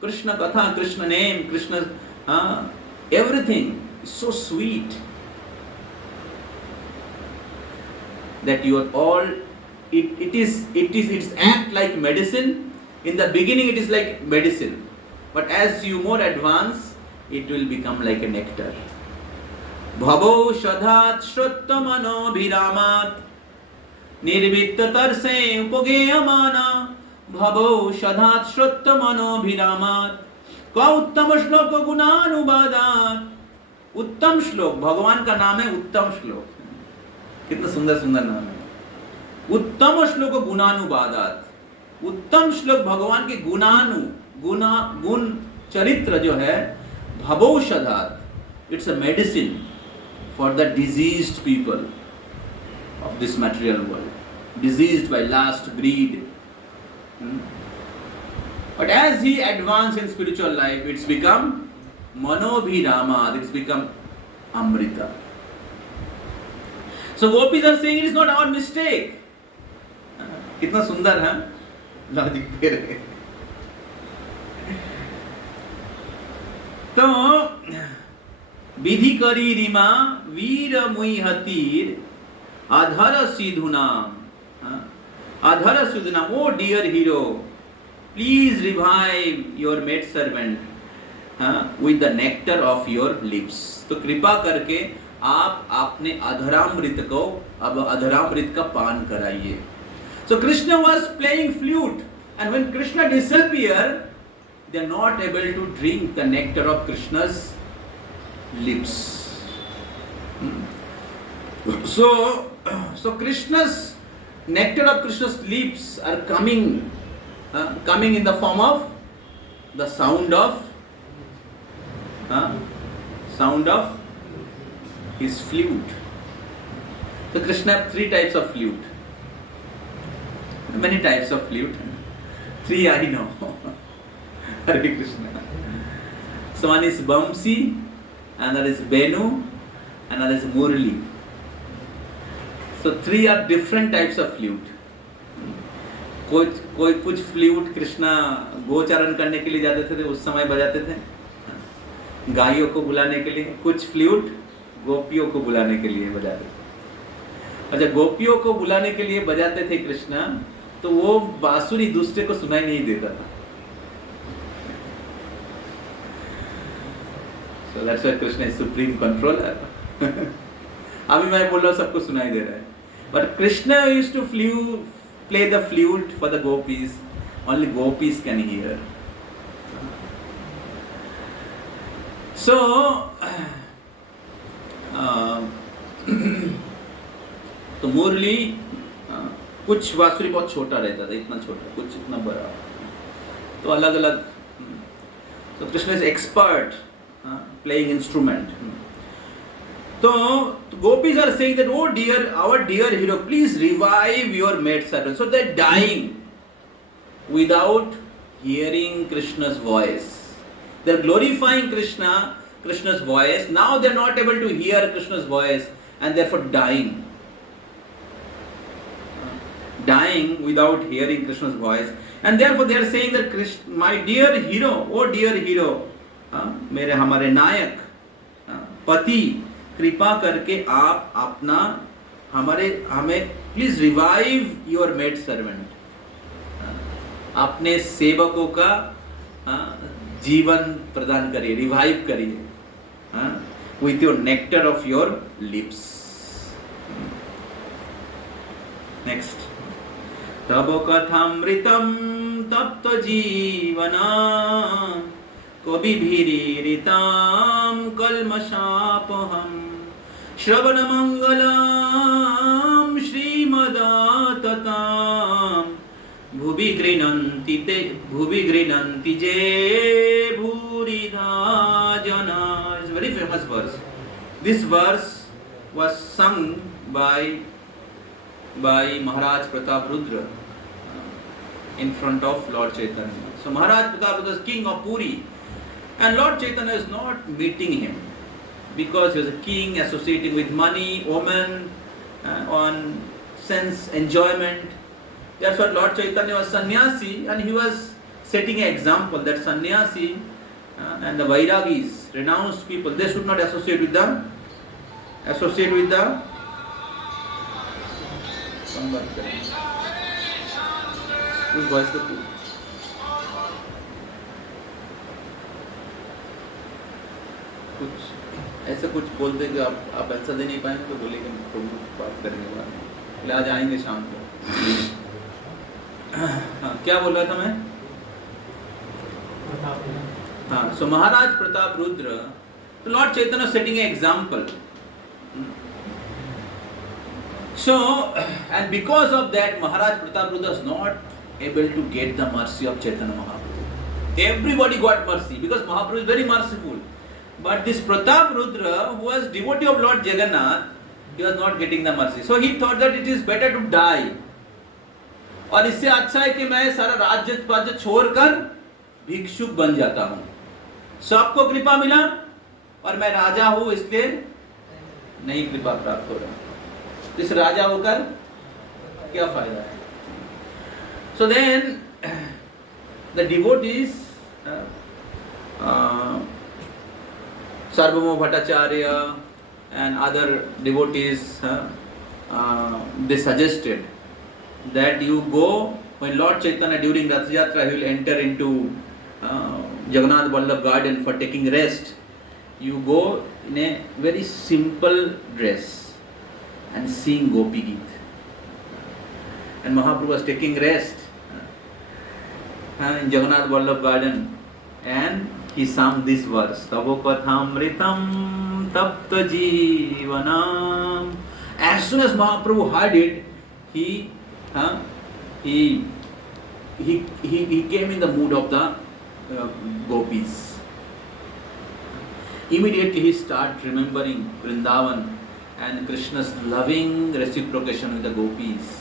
Krishna Katha, Krishna name, Krishna everything is so sweet that you are all. It's act like medicine. In the beginning, it is like medicine, but as you more advance, it will become like a nectar. Bhavo shadhat shruttamano bhiramat nirvitta tarse upogeyamana bhavo shadhat shruttamano bhiramat का उत्तम श्लोक गुणानुवादात. उत्तम श्लोक, भगवान का नाम है उत्तम श्लोक. कितना सुंदर सुंदर नाम है. उत्तम श्लोक गुणानुवादात. उत्तम श्लोक भगवान के गुण चरित्र जो है भवौषधात. It's a medicine for the diseased people of this material world, diseased by lust, greed. But as he advances in spiritual life, it's become manobhirama, it's become amrita. So gopis are saying it is not our mistake. कितना सुंदर है logic दे रहे. तो विधि करी रिमा वीर मुई हतीर अधर सिधुनाम. अधर सिधुनाम. Oh dear hero, please revive your maid servant with the nectar of your lips. तो कृपा करके आप अपने अधरामृत को अब अधरामृत का पान कराइए. So Krishna was playing flute, and when Krishna disappeared, they are not able to drink the nectar of Krishna's lips. So Krishna's nectar of Krishna's lips are coming in the form of the sound of his flute. So Krishna have three types of flute. Many types of flute. Three I know. Hare Krishna. So one is Bamsi, another is Benu, another is Murli. So three are different types of flute. कोई कुछ flute Krishna गोचारण करने के लिए जाते थे, उस समय बजाते थे गायों को बुलाने के लिए. कुछ फ्लूट गोपियों को बुलाने के लिए बजाते थे. अच्छा, गोपियों को बुलाने के लिए बजाते थे कृष्णा, तो वो बांसुरी दूसरे को सुनाई नहीं देता था. So that's why Krishna is supreme controller. अभी मैं बोल रहा हूँ सबको सुनाई दे रहा है. But Krishna used to play the flute for the gopis. Only gopis can hear. So तो मुरली कुछ बांसुरी बहुत छोटा रहता था, इतना छोटा, कुछ इतना बड़ा, तो अलग अलग. So Krishna is expert playing instrument. So gopis are saying that, oh dear, our dear hero, please revive your maid servant. So they're dying without hearing Krishna's voice. They're glorifying Krishna's voice. Now they're not able to hear Krishna's voice and therefore dying. Dying without hearing Krishna's voice. And therefore they are saying that my dear hero, oh dear hero, मेरे हमारे नायक, पति, कृपा करके आप अपना हमें please revive your maid servant, अपने सेवकों का जीवन प्रदान करिए, रिवाइव करिए with your nectar of your lips. Next. तब कथामृतम तप्त जीवना कविभिरीरितां कल्मषापहं श्रवणमङ्गलां श्रीमदाततां भुवि गृह्णन्ति जे भूरिधा जना. It's a very famous verse. This verse was sung by Maharaj Pratap Rudra in front of Lord Chaitanya. So Maharaj Pratap Rudra is king of Puri, and Lord Chaitanya is not meeting him because he was a king associating with money, women, on sense enjoyment. That's why Lord Chaitanya was sannyasi, and he was setting an example that sannyasi and the vairagis, renounced people, they should not associate with the whose voice the pool? कुछ ऐसा कुछ बोल देंगे आप ऐसा दे नहीं पाएंगे तो बोलेंगे तुम बात करेंगे बाद में, आज आएंगे शाम को. हाँ, क्या बोल रहा था मैं? हाँ, so Maharaj Pratap Rudra, so Lord Chaitanya setting an example. So, and because of that, Maharaj Pratap Rudra was not able to get the mercy of Chaitanya Mahaprabhu. Everybody got mercy because Mahaprabhu is very merciful. But this Pratap Rudra, who was devotee of Lord Jagannath, he was not getting the mercy. So he thought that it is better to die. और इससे अच्छा है कि मैं सारा राज्य छोड़कर भिक्षुक बन जाता हूँ. सबको कृपा मिला और मैं राजा हूँ, इसलिए नहीं कृपा प्राप्त हो रहा. इस राजा होकर क्या फायदा है? So then the devotees, Sarvabhauma Bhattacharya and other devotees, they suggested that you go, when Lord Chaitanya during Rath Yatra, he will enter into Jagannath Vallabh garden for taking rest. You go in a very simple dress and sing Gopi Geet. And Mahaprabhu was taking rest in Jagannath Vallabh garden, and he sang this verse, Tavo Kathamritam Tapta Jeevanam. As soon as Mahaprabhu heard it, he came in the mood of the gopis. Immediately he started remembering Vrindavan and Krishna's loving reciprocation with the gopis.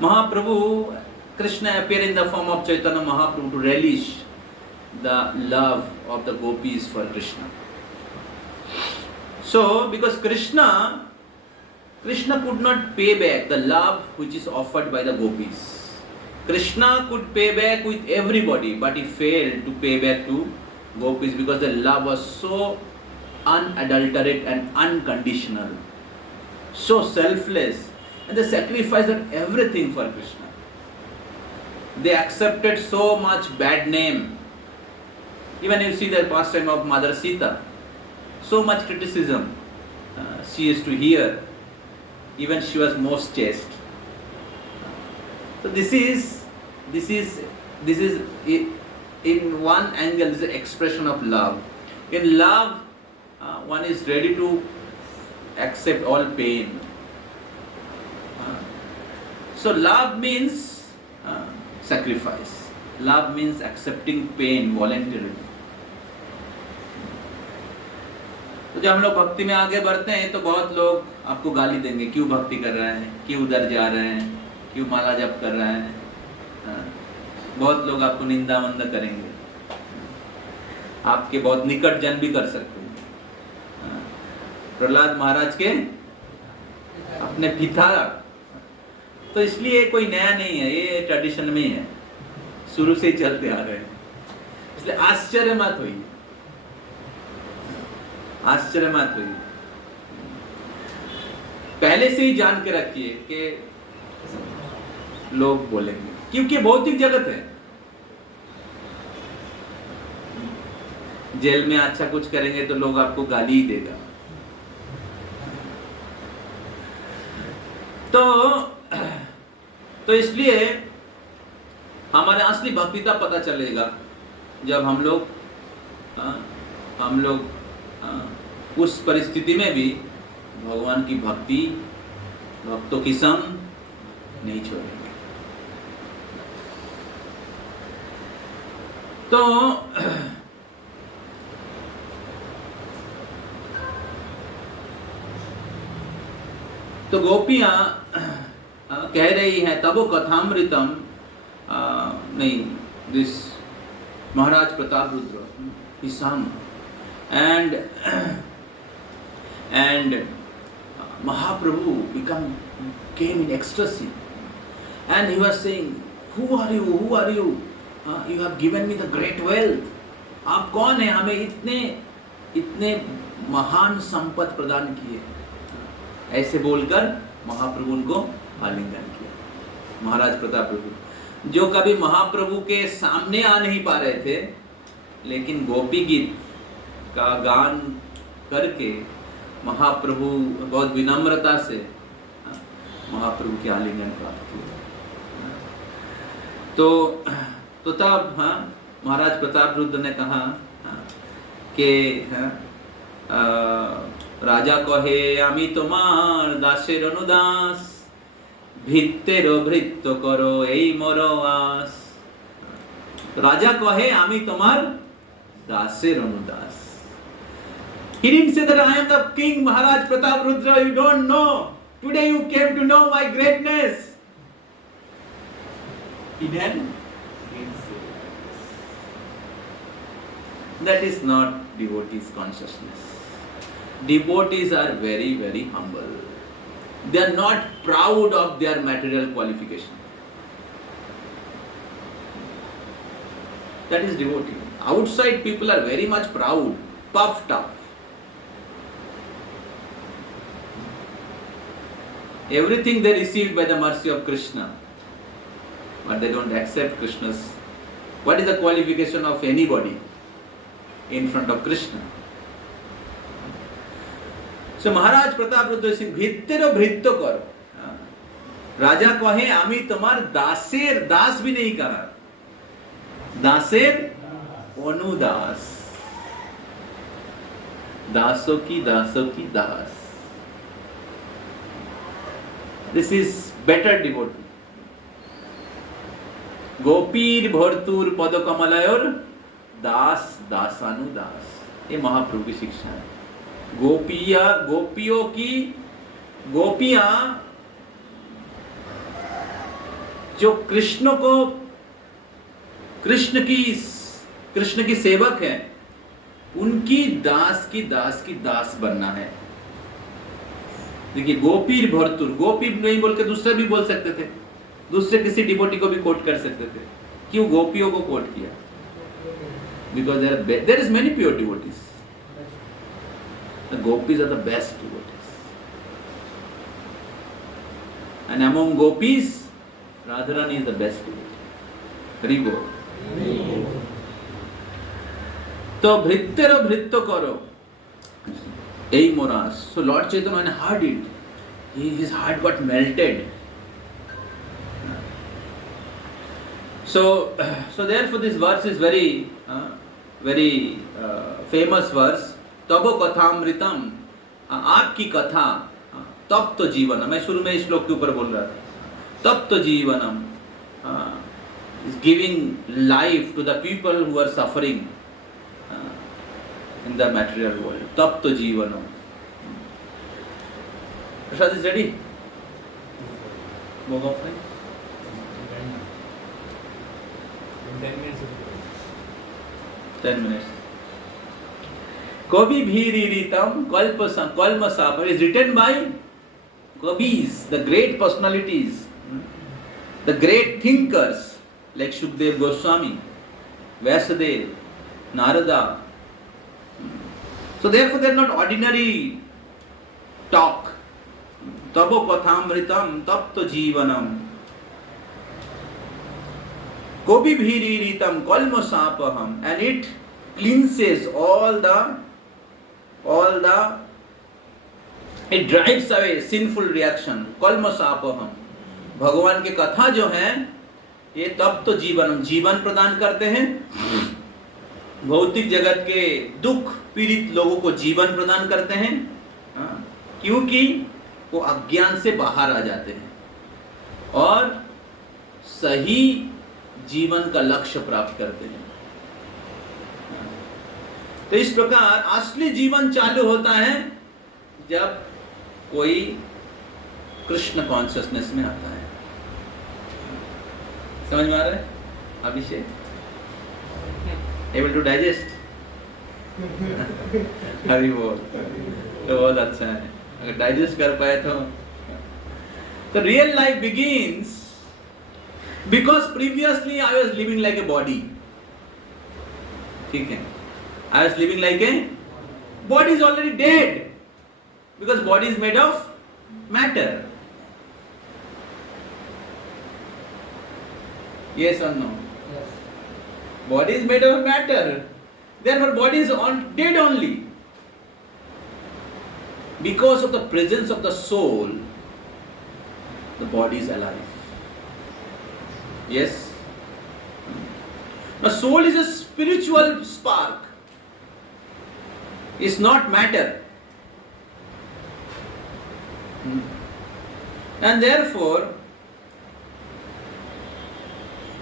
Mahaprabhu, Krishna appeared in the form of Chaitanya Mahaprabhu to relish the love of the gopis for Krishna. So, because Krishna could not pay back the love which is offered by the gopis. Krishna could pay back with everybody, but he failed to pay back to gopis because the love was so unadulterated and unconditional, so selfless, and they sacrificed everything for Krishna. They accepted so much bad name. Even you see the pastime of Mother Sita. so much criticism she used to hear, even she was most chaste. So this is in one angle is an expression of love. In love, one is ready to accept all pain. So love means sacrifice. Love means accepting pain voluntarily. तो जब हम लोग भक्ति में आगे बढ़ते हैं तो बहुत लोग आपको गाली देंगे, क्यों भक्ति कर रहे हैं, क्यों उधर जा रहे हैं, क्यों माला जप कर रहे हैं. बहुत लोग आपको निंदा वंदा करेंगे, आपके बहुत निकट जन भी कर सकते हैं. प्रहलाद महाराज के अपने पिता, तो इसलिए कोई नया नहीं है, ये ट्रेडिशन में ही है, शुरू से ही चलते आ रहे हैं. इसलिए आश्चर्य मत होइए, आश्चर्य मत होइए. पहले से ही जान के रखिए कि लोग बोलेंगे, क्योंकि भौतिक जगत है. जेल में अच्छा कुछ करेंगे तो लोग आपको गाली ही देगा. तो इसलिए हमारे असली भक्ति का पता चलेगा जब हम लोग उस परिस्थिति में भी भगवान की भक्ति, भक्तों की संग नहीं छोड़ेंगे. तो गोपियां कह रही हैं तबो कथामृतम, नहीं, this Maharaj Pratap Rudra, he sang, and Mahaprabhu came in ecstasy, and he was saying, who are you, you have given me the great wealth. आप कौन है, हमें इतने महान संपत्ति प्रदान किए. ऐसे बोलकर महाप्रभु उनको आलिंगन किया. महाराज प्रताप प्रभु जो कभी महाप्रभु के सामने आ नहीं पा रहे थे, लेकिन गोपी गीत का गान करके महाप्रभु बहुत विनम्रता से महाप्रभु के आलिंगन प्राप्त किया. तो तब महाराज प्रताप रुद्र ने कहा कि राजा कहे आमी तुम्हार दासेर अनुदास, भित्तेरो भृत्य करो এই मोर आस. राजा कहे आमी तुम्हार दासेर अनुदास. He didn't say that I am the king Maharaj Pratap Rudra, you don't know. Today you came to know my greatness. He didn't say that is not devotees' consciousness. Devotees are very, very humble. They are not proud of their material qualification. That is devotee. Outside people are very much proud, puffed up. Everything they received by the mercy of Krishna, but they don't accept Krishna's. What is the qualification of anybody in front of Krishna? So Maharaj Pratap Rudra Singh भित्तेरो भृत्य करो. राजा कहे आमी तुम्हार दासेर, दास भी नहीं कहा, दासेर अनुदास, दासों की दास. This is better devotee. गोपीर भर्तुर पद कमलयोर दास दासानुदास. ये महाप्रभु की शिक्षा है. गोपियां जो कृष्ण की सेवक है, उनकी दास बनना है. देखिए गोपीर भर्तुर, गोपी नहीं बोल के दूसरा भी बोल सकते थे, दूसरे किसी डिवोटी को भी कोट कर सकते थे. क्यों गोपियों को कोट किया? Because there is many pure devotees. The gopis are the best devotees. And among gopis, Radharani is the best devotee. Hari Bol. तो भृत्तेरो भृत्य करो. A morass. So Lord Chaitanya heard it. His heart got melted. So therefore this verse is very famous verse. तबो कथामृतम, आपकी कथा तब तो जीवन. मैं शुरू में इस श्लोक के ऊपर बोल रहा था. तब तो जीवनम is giving life to the people who are suffering in the material world. तब तो जीवनम. Prasad is ready? Move off. 10 minutes. Kavi Bhiriritam Kalma Sapa is written by Kavis, the great personalities, the great thinkers like Shukdev Goswami, Vyasadeva, Narada. So therefore they are not ordinary talk. Tabo Kathamritam Tapto Jivanam. Kobi Bhiriritam Kalma Sapaham, and it cleanses it drives away sinful reaction. Kalma Sapaham. भगवान की कथा जो है ये तब तो जीवन प्रदान करते हैं. भौतिक जगत के दुख पीड़ित लोगों को जीवन प्रदान करते हैं, क्योंकि वो अज्ञान से बाहर आ जाते हैं और सही जीवन का लक्ष्य प्राप्त करते हैं. तो इस प्रकार असली जीवन चालू होता है जब कोई कृष्ण कॉन्शियसनेस में आता है. समझ में आ रहा है Abhishek? Able to digest? Hari बोल. तो बहुत अच्छा है अगर डाइजेस्ट कर पाए तो real life begins because previously I was living like a body. ठीक है, I was living like a body is already dead because body is made of matter. Yes or no? Yes. Body is made of matter. Therefore body is dead only. Because of the presence of the soul, the body is alive. Yes. The soul is a spiritual spark. It's not matter. And therefore,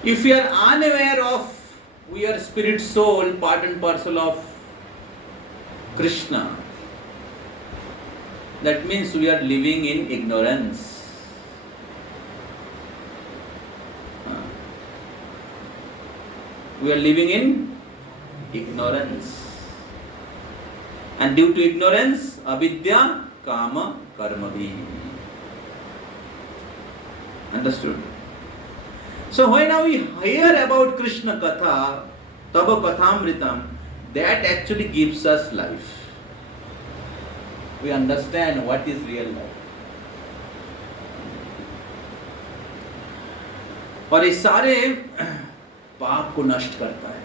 if we are unaware of we are spirit soul, part and parcel of Krishna, that means we are living in ignorance. We are living in ignorance. And due to ignorance, avidya, kama, karma bhi. Understood? So when we hear about Krishna Katha, Tava Kathamritam, that actually gives us life. We understand what is real life. और ये सारे पाप को नष्ट करता है.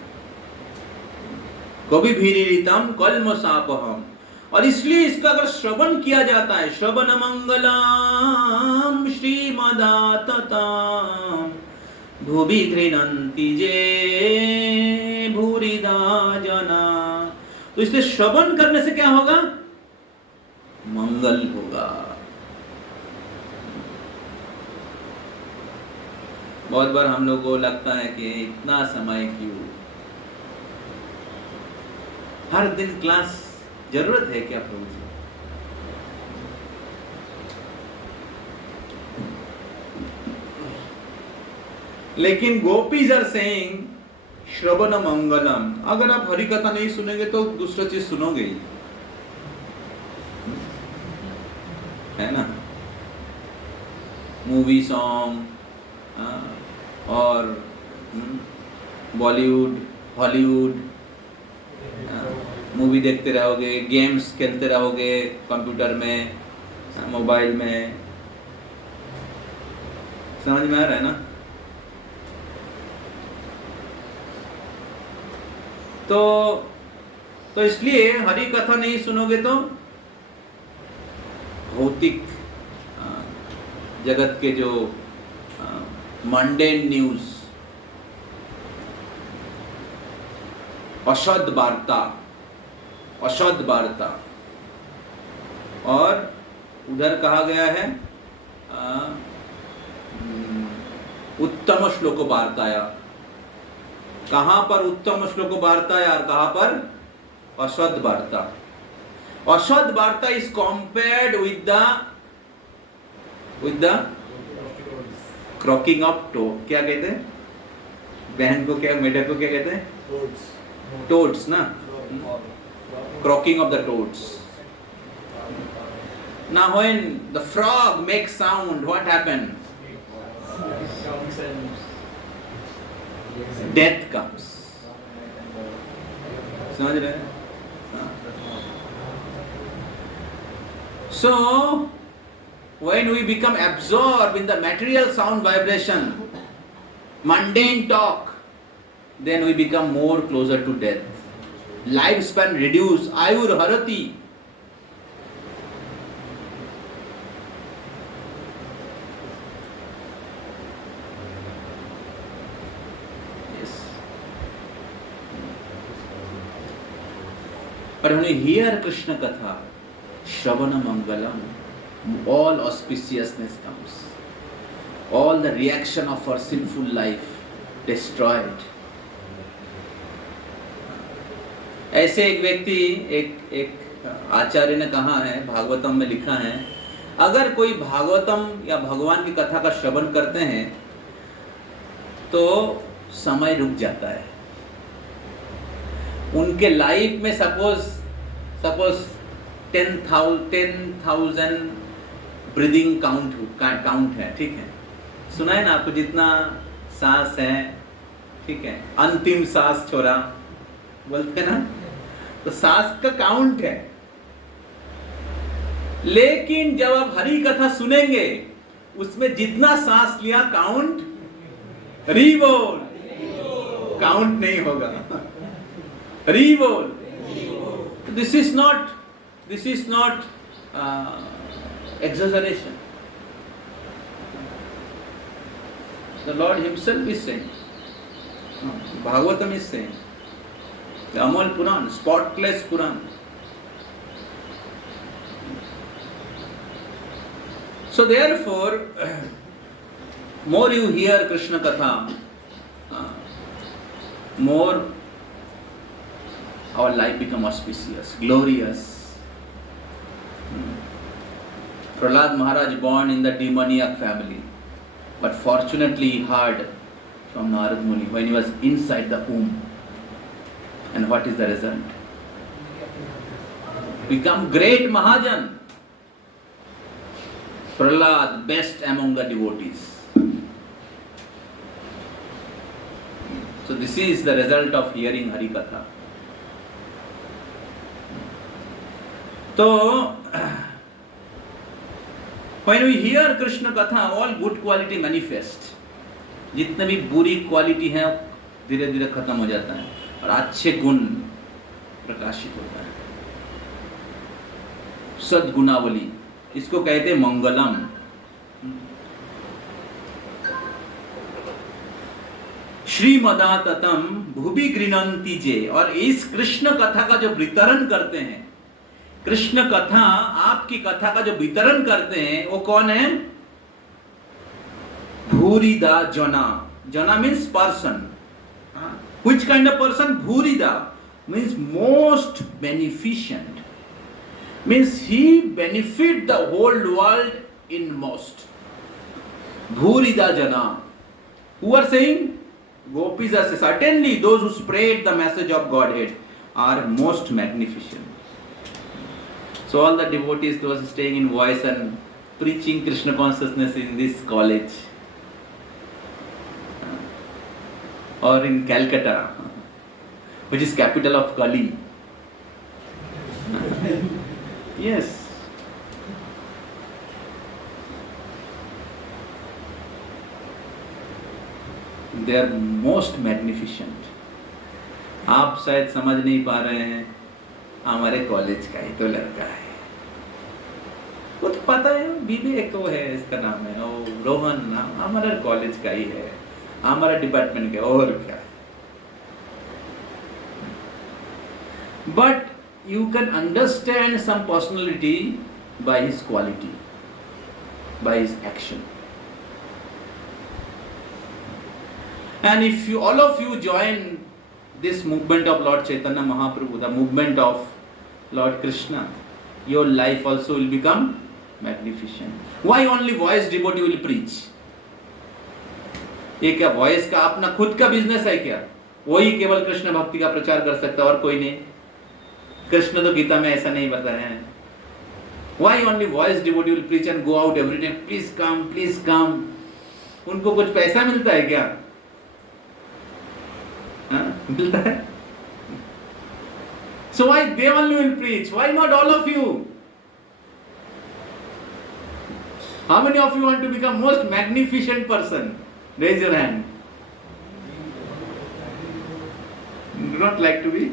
कभी भीरितम कल्मषापहम. और इसलिए इसका अगर श्रवण किया जाता है, श्रवण मंगलम श्रीमदातताम भुवि गृह्णन्ति जे भूरिदा जना. तो इसलिए श्रवण करने से क्या होगा? मंगल होगा. बहुत बार हम लोगों को लगता है कि इतना समय क्यों, हर दिन क्लास जरूरत है क्या प्रभु जी? लेकिन गोपीज आर सेइंग श्रवण मंगलम. अगर आप हरि कथा नहीं सुनेंगे तो दूसरा चीज सुनोगे ही, है ना? मूवी सॉन्ग और बॉलीवुड हॉलीवुड मूवी देखते रहोगे, गेम्स खेलते रहोगे कंप्यूटर में, मोबाइल में. समझ में आ रहा है ना? तो इसलिए हरि कथा नहीं सुनोगे तो भौतिक जगत के जो मंडेन न्यूज, अशुद्ध वार्ता, और उधर कहा गया है उत्तम श्लोक वार्ताया। कहां पर उत्तम श्लोक वार्ताया और कहां पर अशुद्ध वार्ता। अशुद्ध वार्ता is compared with the croaking of toe, क्या कहते हैं बहन को, क्या मेढक को क्या कहते हैं, टोड्स ना, croaking of the toads. Now when the frog makes sound, what happens? Death comes. समझ रहे हैं? So when we become absorbed in the material sound vibration, mundane talk, then we become more closer to death. Lifespan reduce, ayur harati. But when we hear Krishna Katha, Shravana Mangalam, all auspiciousness comes. All the reaction of our sinful life destroyed. ऐसे एक व्यक्ति, एक आचार्य ने कहा है, भागवतम में लिखा है, अगर कोई भागवतम या भगवान की कथा का श्रवण करते हैं तो समय रुक जाता है। उनके लाइफ में सपोज 10,000 ब्रीदिंग काउंट है, ठीक है, सुना है ना आपको, जितना सांस है, ठीक है, अंतिम सांस छोड़ा बोलते हैं ना, तो सांस का काउंट है। लेकिन जब आप हरि कथा सुनेंगे उसमें जितना सांस लिया काउंट रीबोल, काउंट नहीं होगा, रीबोल। This is not exaggeration. The Lord Himself is saying, Bhagavatam is saying, the Amal Puran, spotless Puran. So therefore, more you hear Krishna Katha, more our life become auspicious, glorious. Prahlad Maharaj born in the demoniac family, but fortunately he heard from Narad Muni when he was inside the womb. And what is the result? Become great Mahajan. Prahlad, best among the devotees. So this is the result of hearing Hari Katha. So, when we hear Krishna Katha, all good quality manifest. जितने भी बुरी quality है धीरे धीरे खत्म हो जाता है और अच्छे गुण प्रकाशित होता है। सद्गुणावली, इसको कहते हैं मंगलम। श्रीमदाततम भुवि गृह्णन्ति जे, और इस कृष्ण कथा का जो वितरण करते हैं, कृष्ण कथा, आपकी कथा का जो वितरण करते हैं वो कौन है? भूरिदा जना। जना means person. Which kind of person? Bhurida means most beneficent. Means he benefit the whole world in most. Bhurida jana. Who are saying? Gopis are saying, certainly those who spread the message of Godhead are most magnificent. So all the devotees, those staying in voice and preaching Krishna consciousness in this college or in Calcutta, which is capital of Kali. Yes. They are most magnificent. आप शायद समझ नहीं पा रहे हैं, हमारे college का ही तो लड़का है, वो तो विवेक वो है, इसका नाम है, वो रोहन नाम हमारा कॉलेज का ही है, हमारा डिपार्टमेंट का, और क्या। But you can understand some personality by his quality, by his action. And if you, all of you join this movement of Lord Chaitanya Mahaprabhu, the movement of Lord Krishna, your life also will become magnificent. Why only voice devotee will preach? ये क्या voice का अपना खुद का business है क्या? वही केवल कृष्ण भक्ति का प्रचार कर सकता है और कोई नहीं। कृष्ण तो गीता में ऐसा नहीं बताया है। Why only voice devotee will preach and go out every day? Please come, please come. उनको कुछ पैसा मिलता है क्या? हाँ, मिलता है? So why they only will preach? Why not all of you? How many of you want to become most magnificent person? Raise your hand. Do not like to be?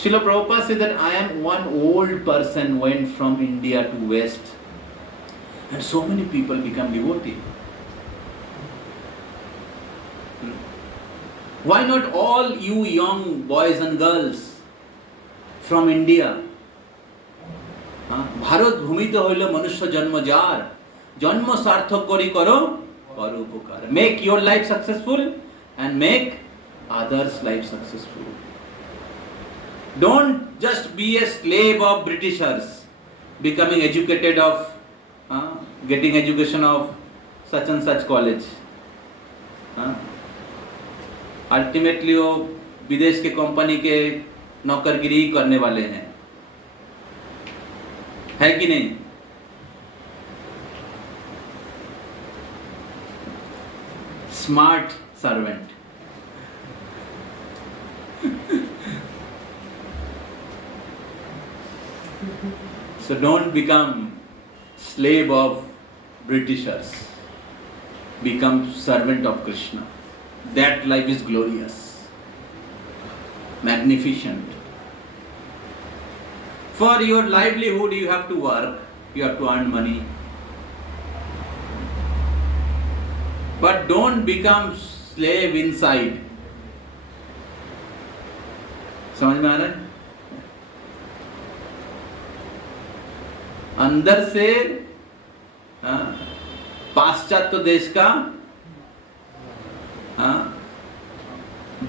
Srila Prabhupada said that I am one old person went from India to West and so many people become devotee. Why not all you young boys and girls from India? Bharat ভূমিতে হইল মনুষ্য জন্ম যার, জন্ম সার্থক করি করো করো উপকার। Make your life successful and make others' life successful. Don't just be a slave of Britishers, becoming educated of, getting education of such and such college. Ultimately वो विदेश के कंपनी के नौकरगिरी करने वाले हैं, है कि नहीं? Smart servant. So don't become slave of Britishers. Become servant of Krishna. That life is glorious, magnificent. For your livelihood you have to work, you have to earn money. But don't become slave inside. समझ में आ रहा है? अंदर से पाश्चात्य देश का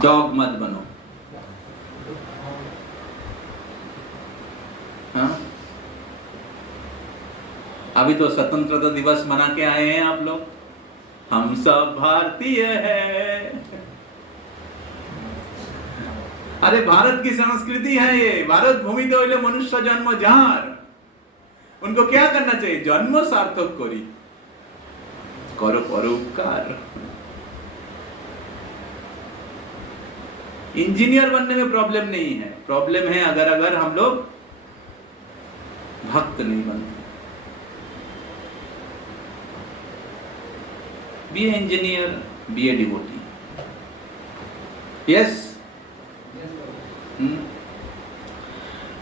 डॉग मत बनो। अभी तो स्वतंत्रता दिवस मना के आए हैं आप लोग, हम सब भारतीय हैं। अरे भारत की संस्कृति है ये, भारत भूमि तो हইল मनुष्य जन्म जार। उनको क्या करना चाहिए? जन्म सार्थक करी करो परोपकार। इंजीनियर बनने में प्रॉब्लम नहीं है, प्रॉब्लम है अगर हम लोग भक्त नहीं बनते। Be an engineer, be a devotee. Yes?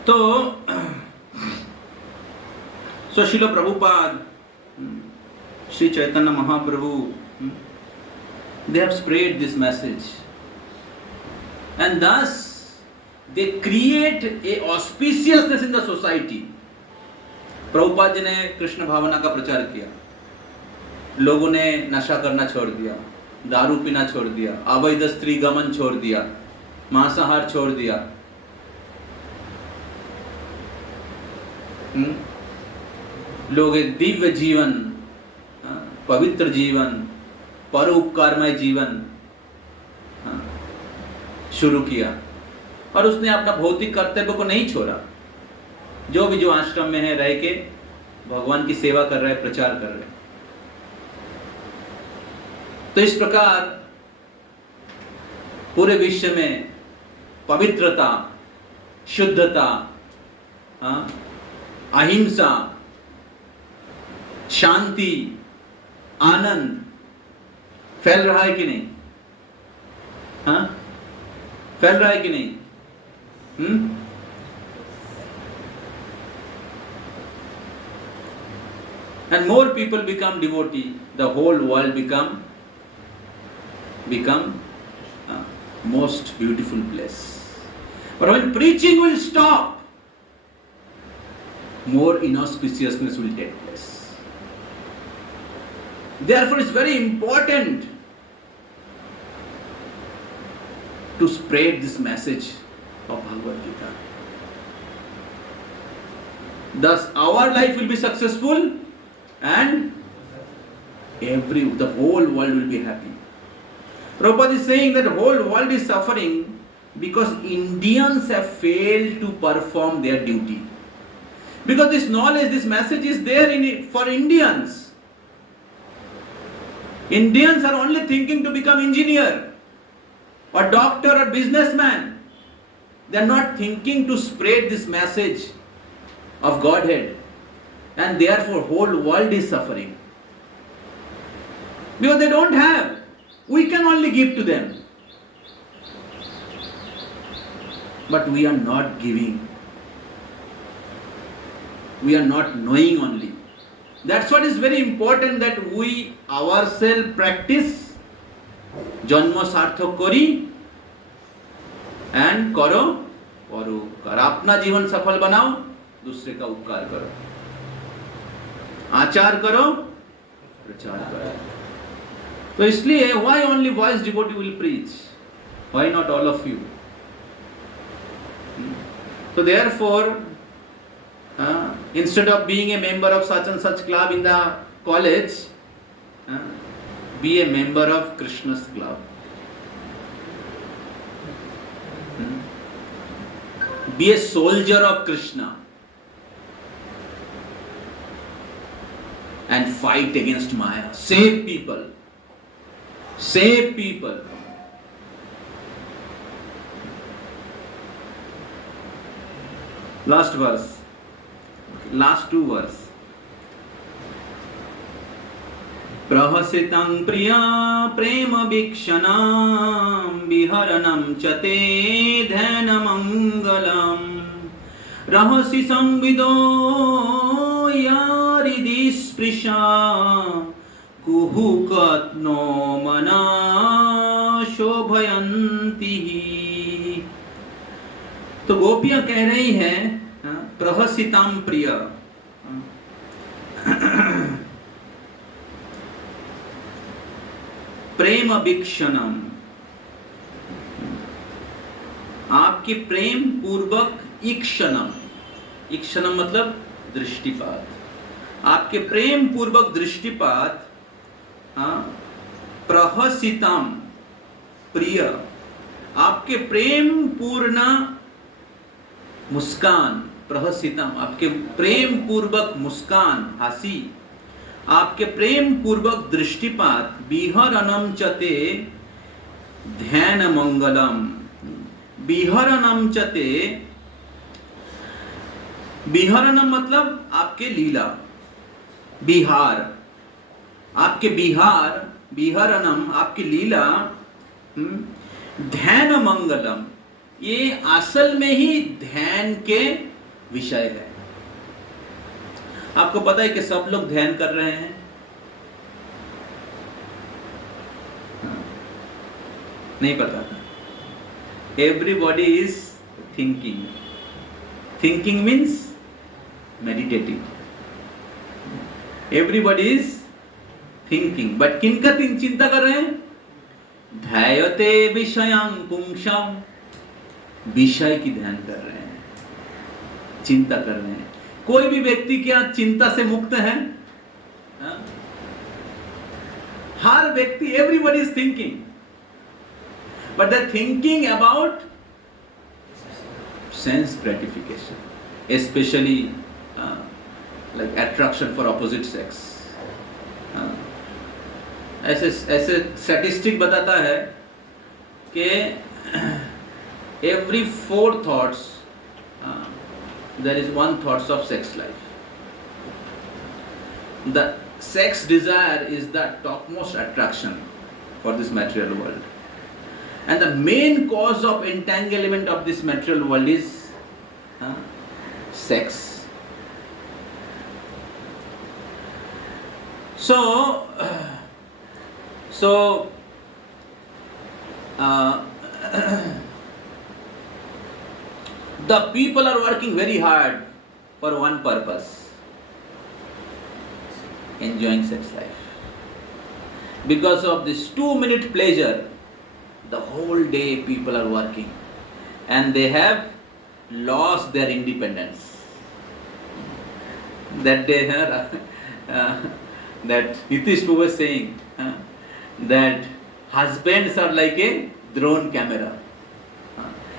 तो so Srila Prabhupada, Sri Chaitanya Mahaprabhu, they have spread this message, and thus they create a auspiciousness in the society. Prabhupada ji ने कृष्ण भावना का प्रचार किया, लोगों ने नशा करना छोड़ दिया, दारू पीना छोड़ दिया, अवैध स्त्री गमन छोड़ दिया, मांसाहार छोड़ दिया, लोग एक दिव्य जीवन, पवित्र जीवन, परोपकारमय जीवन शुरू किया। और उसने अपना भौतिक कर्तव्य को नहीं छोड़ा, जो आश्रम में है रह के भगवान की सेवा कर रहे, प्रचार कर रहे। तो इस प्रकार पूरे विश्व में पवित्रता, शुद्धता, अहिंसा, शांति, आनंद फैल रहा है कि नहीं? फैल रहा है कि नहीं? and more people become devotee, the whole world become most beautiful place. But when preaching will stop, more inauspiciousness will take place. Therefore, it's very important to spread this message of Bhagavad Gita. Thus, our life will be successful and the whole world will be happy. Prabhupada is saying that the whole world is suffering because Indians have failed to perform their duty. Because this knowledge, this message is there for Indians. Indians are only thinking to become engineer or doctor or businessman. They are not thinking to spread this message of Godhead, and therefore whole world is suffering. Because they don't have. We can only give to them. But we are not giving. We are not knowing only. That's what is very important, that we ourselves practice janma sarthak kari and karo paropkar. अपना जीवन सफल बनाओ, दूसरे का उपकार करो, आचार करो, प्रचार करो. तो इसलिए why only wise devotee will preach? Why not all of you? So therefore, instead of being a member of such and such club in the college, be a member of Krishna's club. Be a soldier of Krishna and fight against Maya. Save people. Save people. Last verse. Last two verse. प्रहसितं प्रिया प्रेम वीक्षणं विहरणं च ते ध्यानमङ्गलम् रहसि संविदो यारिदि स्पृशा कुहुकत्नो मना शोभयन्ति. तो गोपियां कह रही है प्रहसिताम प्रिय, प्रेम वीक्षणम, आपके प्रेम पूर्वक ईक्षणम, ईक्षणम मतलब दृष्टिपात, आपके प्रेम पूर्वक दृष्टिपात, प्रहसिताम प्रिय, आपके प्रेम पूर्ण मुस्कान, प्रहसितम आपके प्रेम पूर्वक मुस्कान हासी, आपके प्रेम पूर्वक दृष्टिपात, विहरणम चते ध्यान मंगलम, विहरणम चते, विहरणम मतलब आपके लीला, बिहार, आपके बिहार, विहरणम आपकी लीला, ध्यान मंगलम, ये असल में ही ध्यान के विषय है. आपको पता है कि सब लोग ध्यान कर रहे हैं? नहीं पता. Everybody is thinking. Thinking means meditating. Everybody is thinking. But किनका चिंता कर रहे हैं? ध्यायते विषयं पुंसां, विषय की ध्यान कर रहे हैं, चिंता कर रहे हैं. कोई भी व्यक्ति क्या चिंता से मुक्त है? हर व्यक्ति, everybody is thinking, but they thinking about sense gratification, specially like attraction for opposite sex. ऐसे स्टैटिस्टिक बताता है कि every 4 thoughts there is 1 thoughts of sex life. The sex desire is the topmost attraction for this material world, and the main cause of entanglement of this material world is sex. So, uh, the people are working very hard for one purpose: enjoying sex life. Because of this 2-minute pleasure, the whole day people are working, and they have lost their independence. That day, that Hitesh was saying that husbands are like a drone camera,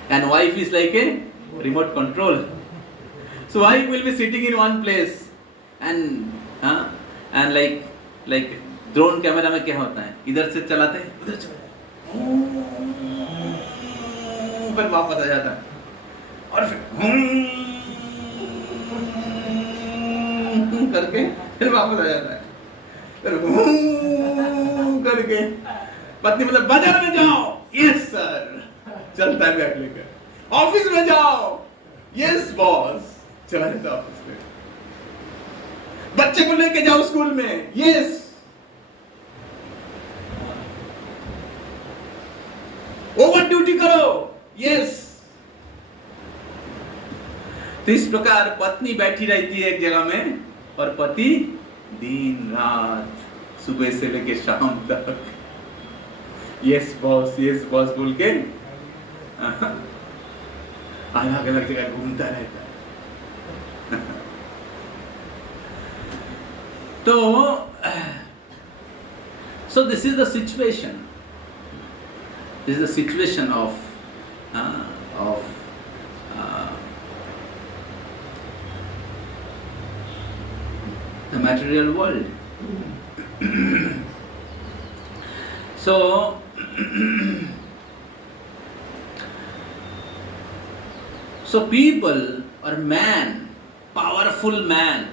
and wife is like a remote control. So wife will be sitting in one place, and like drone camera में क्या होता है, इधर से चलाते हैं उधर चला फिर वापस आ जाता है, और फिर करके फिर वापस आ जाता है, फिर करके पत्नी मतलब बाजार में जाओ, यस सर, चलता है बैग लेकर, ऑफिस में जाओ, यस बॉस, चला जाता ऑफिस में, बच्चे को लेके जाओ स्कूल में, यस, ओवर ड्यूटी करो, यस। तो इस प्रकार पत्नी बैठी रहती है एक जगह में, और पति दिन रात सुबह से लेके शाम तक यस बॉस बोल के अलग अलग जगह घूमता रहता है। तो so this is the situation. This is the situation of the material world. So people or man, powerful man,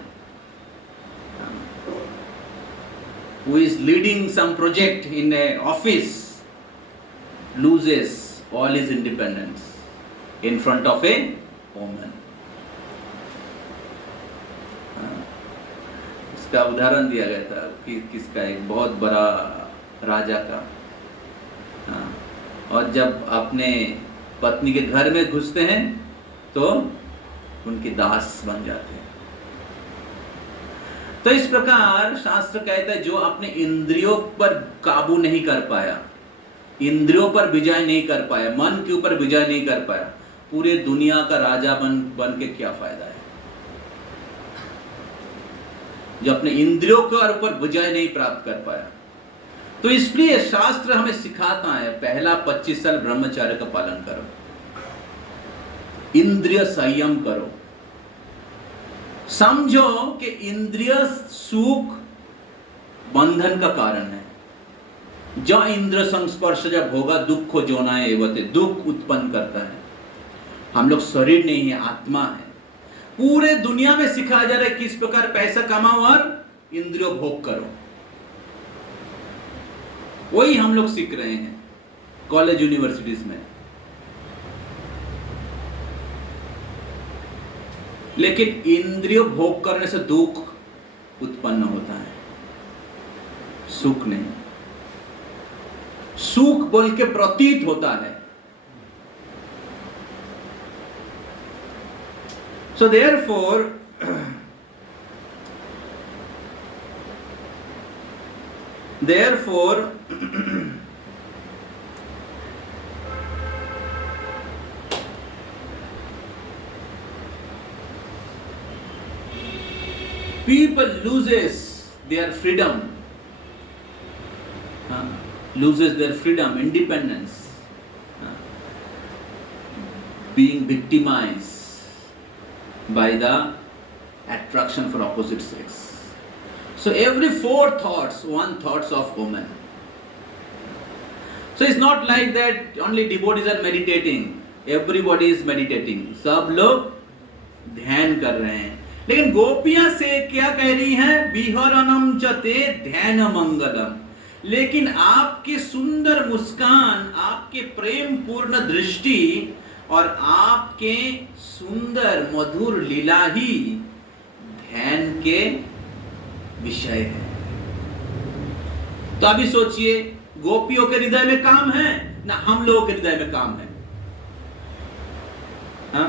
who is leading some project in an office, loses all his independence in front of a woman. इसका उदाहरण दिया गया था कि किसका, एक बहुत बड़ा राजा का, और जब अपने पत्नी के घर में घुसते हैं तो उनके दास बन जाते हैं। तो इस प्रकार शास्त्र कहता है, जो अपने इंद्रियों पर काबू नहीं कर पाया, इंद्रियों पर विजय नहीं कर पाया, मन के ऊपर विजय नहीं कर पाया, पूरे दुनिया का राजा बन के क्या फायदा है। जो अपने इंद्रियों के ऊपर विजय नहीं प्राप्त कर पाया, तो इसलिए शास्त्र हमें सिखाता है, पहला 25 साल ब्रह्मचर्य का पालन करो, इंद्रिय संयम करो, समझो कि इंद्रिय सुख बंधन का कारण है। जो इंद्र संस्पर्श जब होगा दुख जोनाए एवते, दुख उत्पन्न करता है। हम लोग शरीर नहीं है, आत्मा है। पूरे दुनिया में सिखाया जा रहा है किस प्रकार पैसा कमाओ और इंद्रियों भोग करो, वही हम लोग सीख रहे हैं कॉलेज यूनिवर्सिटीज में। लेकिन इंद्रियों भोग करने से दुख उत्पन्न होता है, सुख नहीं। सुख बोल के प्रतीत होता है। So therefore, people loses their freedom, independence, being victimized by the attraction for opposite sex. So every 4 thoughts, 1 thoughts of woman. So it's not like that only devotees are meditating, everybody is meditating, सब लोग ध्यान कर रहे हैं। लेकिन गोपियां से क्या कह रही हैं? विहरणम चते ध्यान मंगलम। लेकिन आपकी सुंदर मुस्कान, आपके प्रेम पूर्ण दृष्टि और आपके सुंदर मधुर लीला ही ध्यान के विषय है। तो अभी सोचिए, गोपियों के हृदय में काम है ना हम लोगों के हृदय में काम है? हाँ,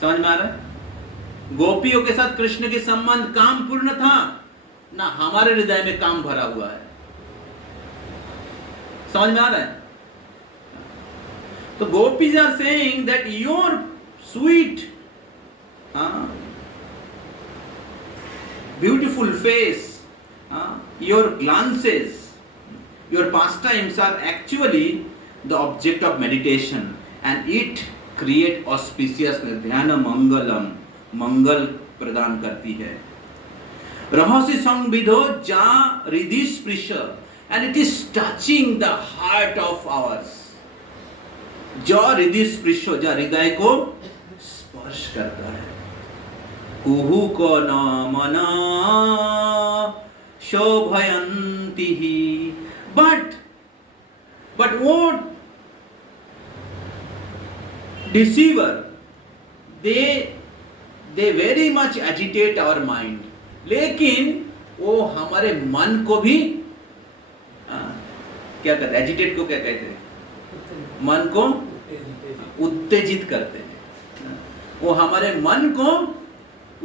समझ में आ रहा है? गोपियों के साथ कृष्ण के संबंध काम पूर्ण था ना हमारे हृदय में काम भरा हुआ है? समझ में आ रहा है? तो gopis are saying that your sweet, beautiful face, your glances, your pastimes are actually the object of meditation, and it create auspiciousness. ध्यान मंगलम, मंगल प्रदान करती है. रहस्य संविदो जा हृदय स्पृश, and it is touching the heart of ours. जो हृदय स्पृश, जो हृदय को स्पर्श करता है. कुहु को न मना शोभयन्ति ही, but what deceiver, they very much agitate our mind. लेकिन वो हमारे मन को भी क्या कहते हैं? एजिटेट को क्या कहते हैं? मन को उत्तेजित करते हैं. वो हमारे मन को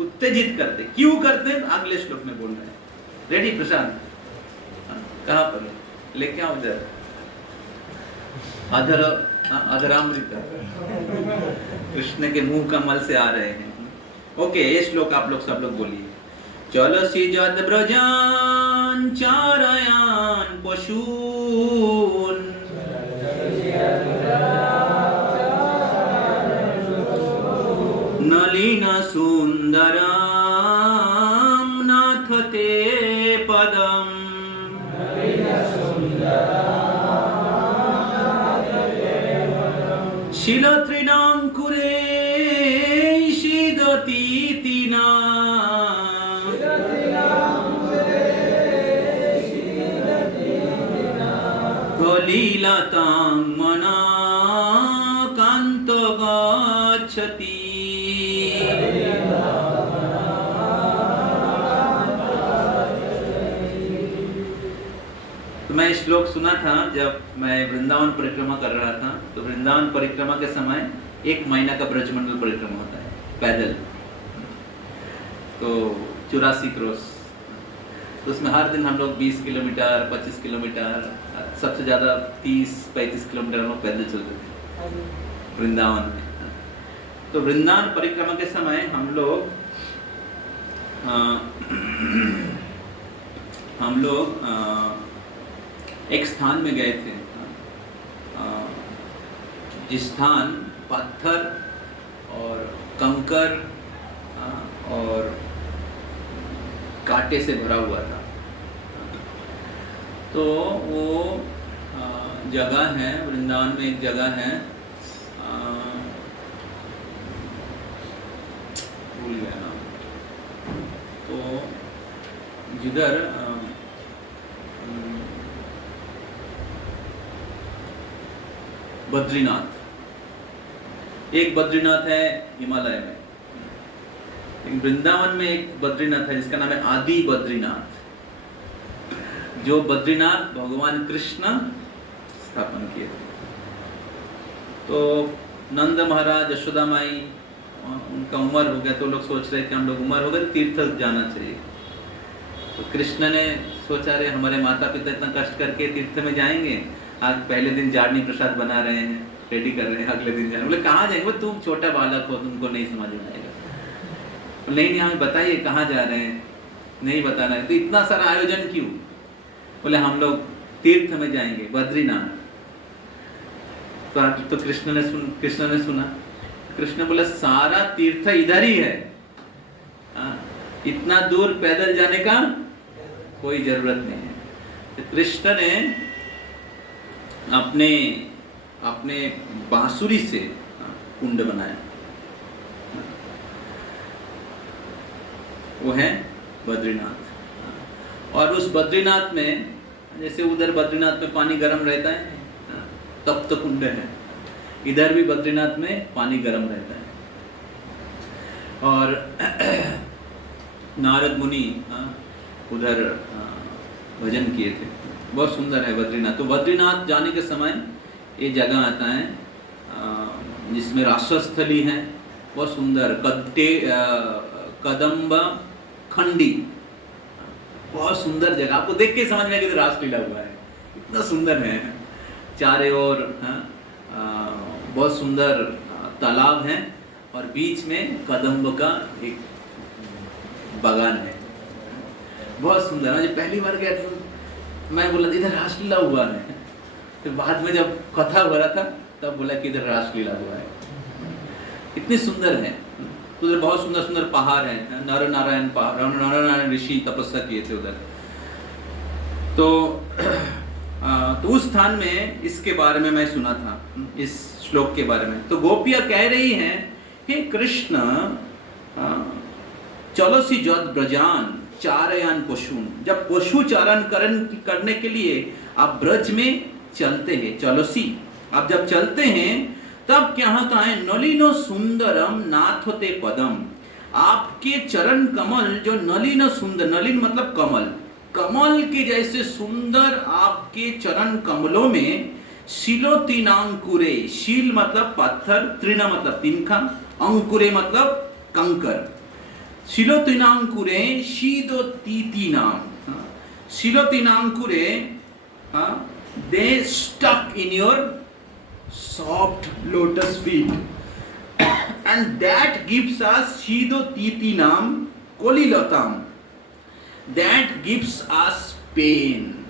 उत्तेजित करते. क्यों करते हैं? अगले श्लोक में बोल रहे हैं. रेडी प्रशांत? कहाँ पर लेके आओ उधर. अधरामृत कृष्ण के मुंह कमल से आ रहे हैं. ओके, ये श्लोक आप लोग सब लोग बोलिए. चलसि जद ब्रजान चारयान पशून, नलिन सुंदरम नाथ ते पदम, शिलत्रिणांकुरे शीदतीतिना, कलिलतां मना कांत गच्छति. तो मैं श्लोक सुना था जब मैं वृंदावन परिक्रमा कर रहा था. तो वृंदावन परिक्रमा के समय 1 महीना का ब्रजमंडल परिक्रमा होता है पैदल. तो 84 क्रॉस. तो उसमें हर दिन हम लोग 20 किलोमीटर, 25 किलोमीटर, सबसे ज़्यादा 30-35 किलोमीटर हम लोग पैदल चलते थे वृंदावन में. तो वृंदावन परिक्रमा के समय हम लोग एक स्थान में गए थे, जिस स्थान पत्थर और कंकर और कांटे से भरा हुआ था. तो वो जगह है वृंदावन में, एक जगह है, भूल गया नाम. तो जिधर बद्रीनाथ, एक बद्रीनाथ है हिमालय में, लेकिन वृंदावन में एक बद्रीनाथ है जिसका नाम है आदि बद्रीनाथ, जो बद्रीनाथ भगवान कृष्ण स्थापन किए थे. तो नंद महाराज, यशोदा माई, उनका उम्र हो गया, तो लोग सोच रहे थे हम लोग उम्र हो गए तीर्थ जाना चाहिए. तो कृष्ण ने सोचा रहे हमारे माता पिता इतना कष्ट करके तीर्थ में जाएंगे, आज पहले दिन जाड़नी प्रसाद बना रहे हैं, रेडी कर रहे हैं, अगले दिन जाएंगे. बोले कहाँ जाएंगे? तुम छोटा बालक हो, तुमको नहीं समझ में आएगा. नहीं हमें बताइए कहाँ जा रहे हैं. नहीं बताना है. तो इतना सारा आयोजन क्यों? बोले हम लोग तीर्थ में जाएंगे बद्रीनाथ. तो कृष्ण ने सुना. कृष्ण बोला सारा तीर्थ इधर ही है, इतना दूर पैदल जाने का कोई जरूरत नहीं है. तो कृष्ण ने अपने बांसुरी से कुंड बनाया, वो है बद्रीनाथ. और उस बद्रीनाथ में, जैसे उधर बद्रीनाथ में पानी गर्म रहता है, तप्त कुंड है, इधर भी बद्रीनाथ में पानी गर्म रहता है. और नारद मुनि उधर भजन किए थे। बहुत सुंदर है बद्रीनाथ। तो बद्रीनाथ जाने के समय ये जगह आता है जिसमें राष्ट्रस्थली है, बहुत सुंदर कदम्ब खंडी, बहुत सुंदर जगह। आपको देख के समझ में कि रासलीला हुआ है, इतना सुंदर है। चारों ओर बहुत सुंदर तालाब है और बीच में कदम्ब का एक बागान है, बहुत सुंदर। मुझे पहली बार गया तो मैं बोला इधर रासलीला हुआ है, फिर बाद में जब कथा हो रहा था तब बोला कि इधर रासलीला हुआ है। इतनी सुंदर है। तो उधर बहुत सुंदर सुंदर पहाड़ हैं, नर नारायण पहाड़, नर नारायण ऋषि तपस्या किए थे उधर। तो उस स्थान में इसके बारे में मैं सुना था, इस श्लोक के बारे में। तो गोपियां कह रही हैं, हे कृष्ण चलो सी जद ब्रजान चारयान पशुन, जब पशु चारण करने के लिए आप ब्रज में चलते हैं, चलो सी आप जब चलते हैं तब क्या होता है, नलिनो सुंदरम नाथोते पदम, आपके चरण कमल जो नलिनो सुंदर, नलिन मतलब कमल, कमल के जैसे सुंदर आपके चरण कमलों में शिलो तीनांकुरे, शील मतलब पत्थर, तृण मतलब तिनका, अंकुरे मतलब कंकर, शिलो तीनांकुरे शीदो तीती नाम, शिलो तीनांकुरे they stuck in your soft lotus feet and that gives us shido titi nam kolilatam, that gives us pain.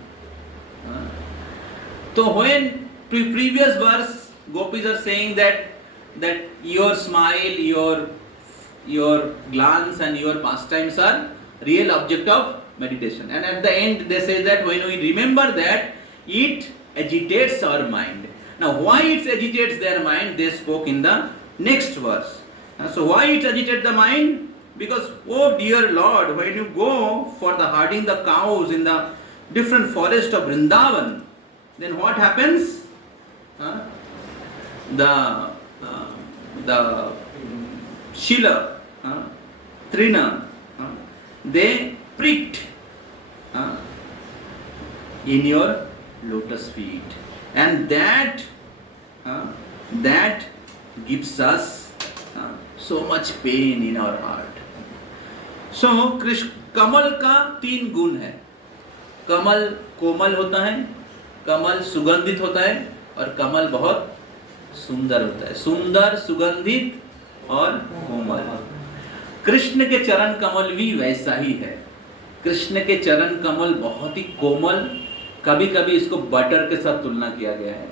So when previous verse gopis are saying that your smile, your glance and your pastimes are real object of meditation, and at the end they say that when we remember that it agitates our mind. Now why it agitates their mind, they spoke in the next verse. So why it agitates the mind? Because oh dear Lord, when you go for the herding the cows in the different forest of Vrindavan, then what happens? The Shila, Trina, they pricked in your lotus feet, and that gives us so much pain in our heart. So Krishna कमल का 3 गुण है। कमल कोमल होता है, कमल सुगंधित होता है और कमल बहुत सुंदर होता है। सुंदर, सुगंधित और कोमल। कृष्ण के चरण कमल भी वैसा ही है। कृष्ण के चरण कमल बहुत ही कोमल, कभी कभी इसको बटर के साथ तुलना किया गया है,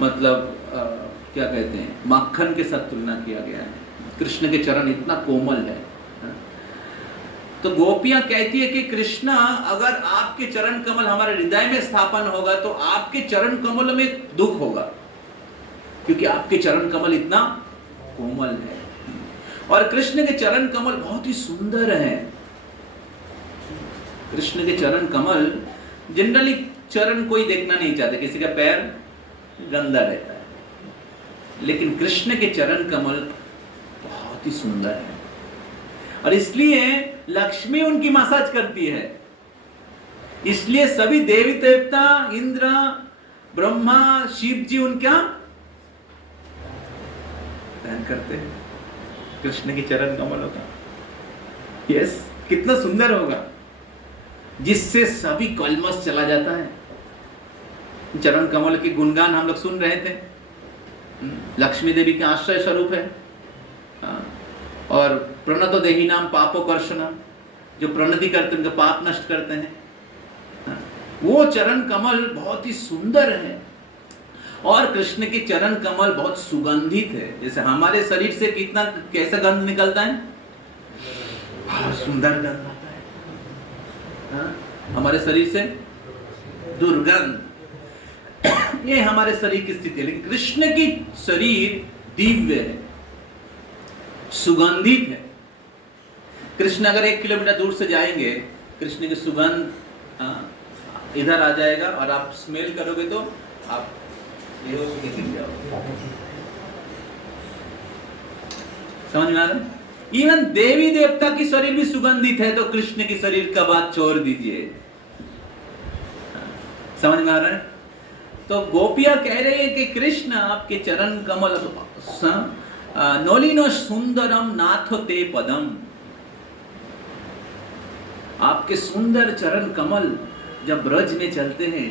मतलब क्या कहते हैं, मक्खन के साथ तुलना किया गया है। कृष्ण के चरण इतना कोमल है। तो गोपियां कहती है कि कृष्णा अगर आपके चरण कमल हमारे हृदय में स्थापन होगा तो आपके चरण कमल में दुख होगा, क्योंकि आपके चरण कमल इतना कोमल है। और कृष्ण के चरण कमल बहुत ही सुंदर है। कृष्ण के चरण कमल, जनरली चरण कोई देखना नहीं चाहते, किसी का पैर गंदा रहता है, लेकिन कृष्ण के चरण कमल बहुत ही सुंदर है और इसलिए लक्ष्मी उनकी मसाज करती है। इसलिए सभी देवी देवता, इंद्र, ब्रह्मा, शिव जी उनका ध्यान करते हैं। कृष्ण के चरण कमलों का यस कितना सुंदर होगा, जिससे सभी कलमश चला जाता है। चरण कमल के गुणगान हम लोग सुन रहे थे। लक्ष्मी देवी के आश्रय स्वरूप है और प्रणतो देही नाम पापो कर्षणम, जो प्रणति करते हैं उनका पाप नष्ट करते हैं। वो चरण कमल बहुत ही सुंदर है और कृष्ण के चरण कमल बहुत सुगंधित है। जैसे हमारे शरीर से कितना कैसा गंध निकलता है, सुंदर गंध आता है हमारे शरीर से, दुर्गंध। ये हमारे शरीर की स्थिति है, लेकिन कृष्ण की शरीर दिव्य है, सुगंधित है। कृष्ण अगर 1 किलोमीटर दूर से जाएंगे, कृष्ण की सुगंध इधर आ जाएगा और आप स्मेल करोगे तो आप बेहोश होकर गिर जाओगे। समझ में आ रहा है? इवन देवी देवता की शरीर भी सुगंधित है, तो कृष्ण की शरीर का बात छोड़ दीजिए। समझ में आ रहा है? तो गोपियां कह रही है कि कृष्ण आपके चरण कमल नौलिनो सुंदरम नाथ ते पदम, आपके सुंदर चरण कमल जब ब्रज में चलते हैं।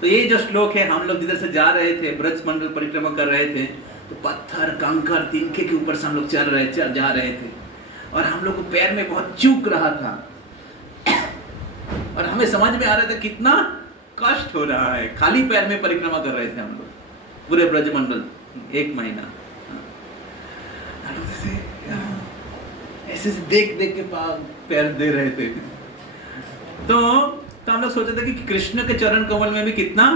तो ये जो श्लोक है, हम लोग जिधर से जा रहे थे, ब्रज मंडल परिक्रमा कर रहे थे, तो पत्थर कंकर तिनके के ऊपर से हम लोग जा रहे थे, और हम लोग को पैर में बहुत चूक रहा था, और हमें समझ में आ रहा था कितना कष्ट हो रहा है। खाली पैर में परिक्रमा कर रहे थे हम लोग पूरे ब्रज मंडल 1 महीना। ऐसे देख देख के पैर दे रहे थे। तो हम लोग सोचे थे कि कृष्ण के चरण कमल में भी कितना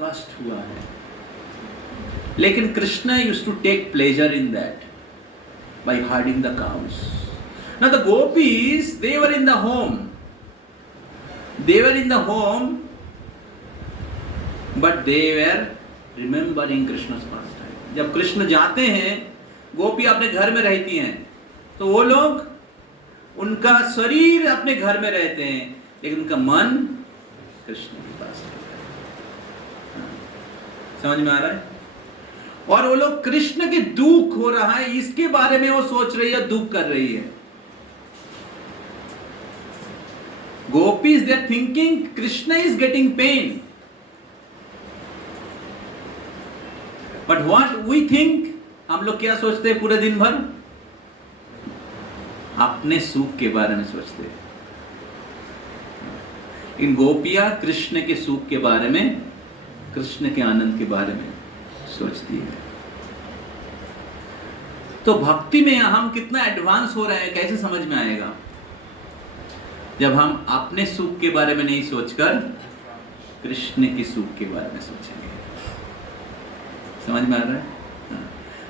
कष्ट हुआ है, लेकिन Krishna used to take pleasure in that by herding the cows. Now the gopis, they were in the home, but they were remembering Krishna's pastime. जब कृष्ण जाते हैं, गोपी अपने घर में रहती हैं, तो वो लोग उनका शरीर अपने घर में रहते हैं, लेकिन उनका मन कृष्ण के पास रहता है। समझ में आ रहा है? और वो लोग कृष्ण के दुख हो रहा है इसके बारे में वो सोच रही है, दुख कर रही है। Gopis, they are thinking Krishna is getting pain, but what we think, हम लोग क्या सोचते हैं पूरे दिन भर? अपने सुख के बारे में सोचते हैं। इन गोपियां कृष्ण के सुख के बारे में, कृष्ण के आनंद के बारे में सोचती है। तो भक्ति में हम कितना एडवांस हो रहे हैं कैसे समझ में आएगा? जब हम अपने सुख के बारे में नहीं सोचकर कृष्ण के सुख के बारे में सोचेंगे। समझ में आ रहा है?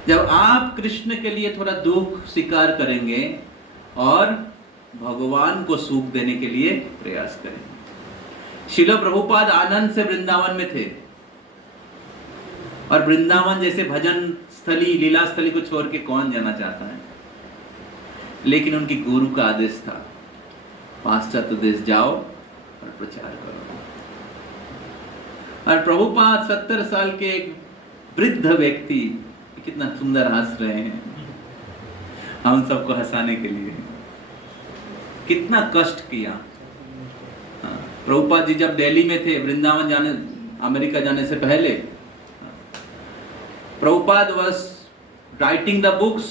जब आप कृष्ण के लिए थोड़ा दुख स्वीकार करेंगे और भगवान को सुख देने के लिए प्रयास करेंगे। श्रील प्रभुपाद आनंद से वृंदावन में थे, और वृंदावन जैसे भजन स्थली, लीला स्थली को छोड़ के कौन जाना चाहता है? लेकिन उनकी गुरु का आदेश था, पाश्चात्य देश जाओ और प्रचार करो। और प्रभुपाद 70 साल के एक वृद्ध व्यक्ति, कितना सुंदर हंस रहे हैं हम सबको हंसाने के लिए, कितना कष्ट किया। प्रभुपाद जी जब दिल्ली में थे, वृंदावन जाने, अमेरिका जाने से पहले, Prabhupada was writing the books,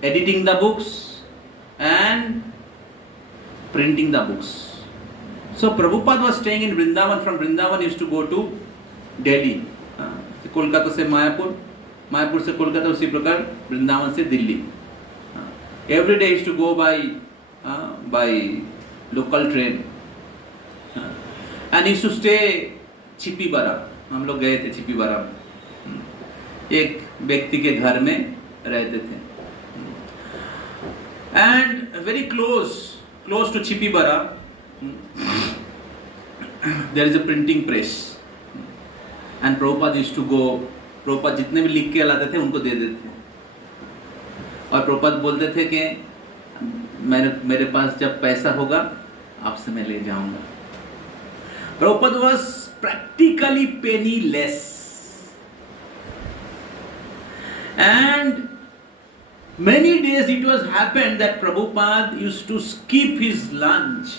editing the books, and printing the books. So Prabhupada was staying in Vrindavan. From Vrindavan, he used to go to Delhi. Kolkata से मायापुर, मायापुर से कोलकाता, उसी प्रकार वृंदावन से Delhi. Every day he used to go by local train, and he used to stay चिपीबरा. हम लोग गए थे चिपीबरा, एक व्यक्ति के घर में रहते थे, and very close to Chipibara there is a printing press, and Prabhupada used to go, Prabhupada जितने भी लिख के लाते थे उनको दे देते, और Prabhupada बोलते थे कि मेरे पास जब पैसा होगा आपसे मैं ले जाऊंगा। Prabhupada was practically penniless. And many days it was happened that Prabhupada used to skip his lunch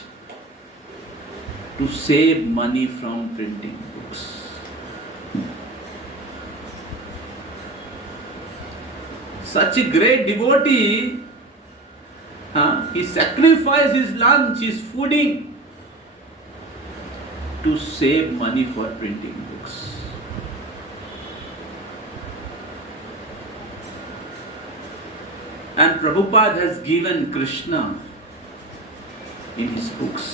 to save money from printing books. Such a great devotee, he sacrificed his lunch, his fooding to save money for printing books. And Prabhupada has given Krishna in his books.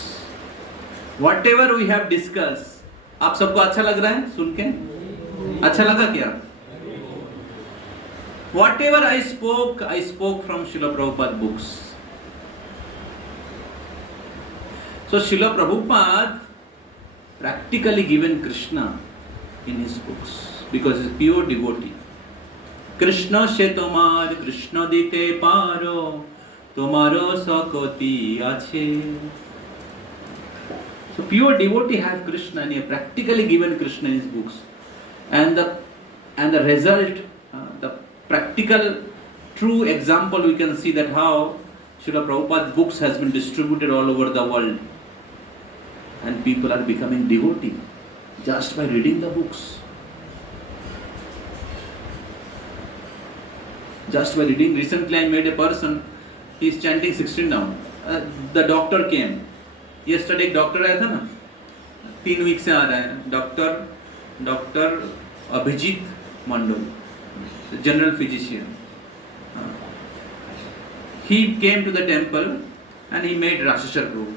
Whatever we have discussed, आप सबको अच्छा लग रहा है सुन के? अच्छा लगा क्या? Whatever I spoke from Srila Prabhupada books. So Srila Prabhupada practically given Krishna in his books because he is pure devotee. Krishna से तुम्हार कृष्ण दिते पारो, तुम्हारो सकती आछे। So pure devotee have Krishna and he have practically given Krishna in his books. And the result, the practical true example we can see that how Srila Prabhupada's books has been distributed all over the world. And people are becoming devotee just by reading the books. Just by reading. Recently I met a person, he is chanting 16 down. The doctor came. Yesterday एक doctor आया था ना, 3 week से आ रहा है, doctor Abhijit Mandal, general physician. He came to the temple and he made Rashashar group.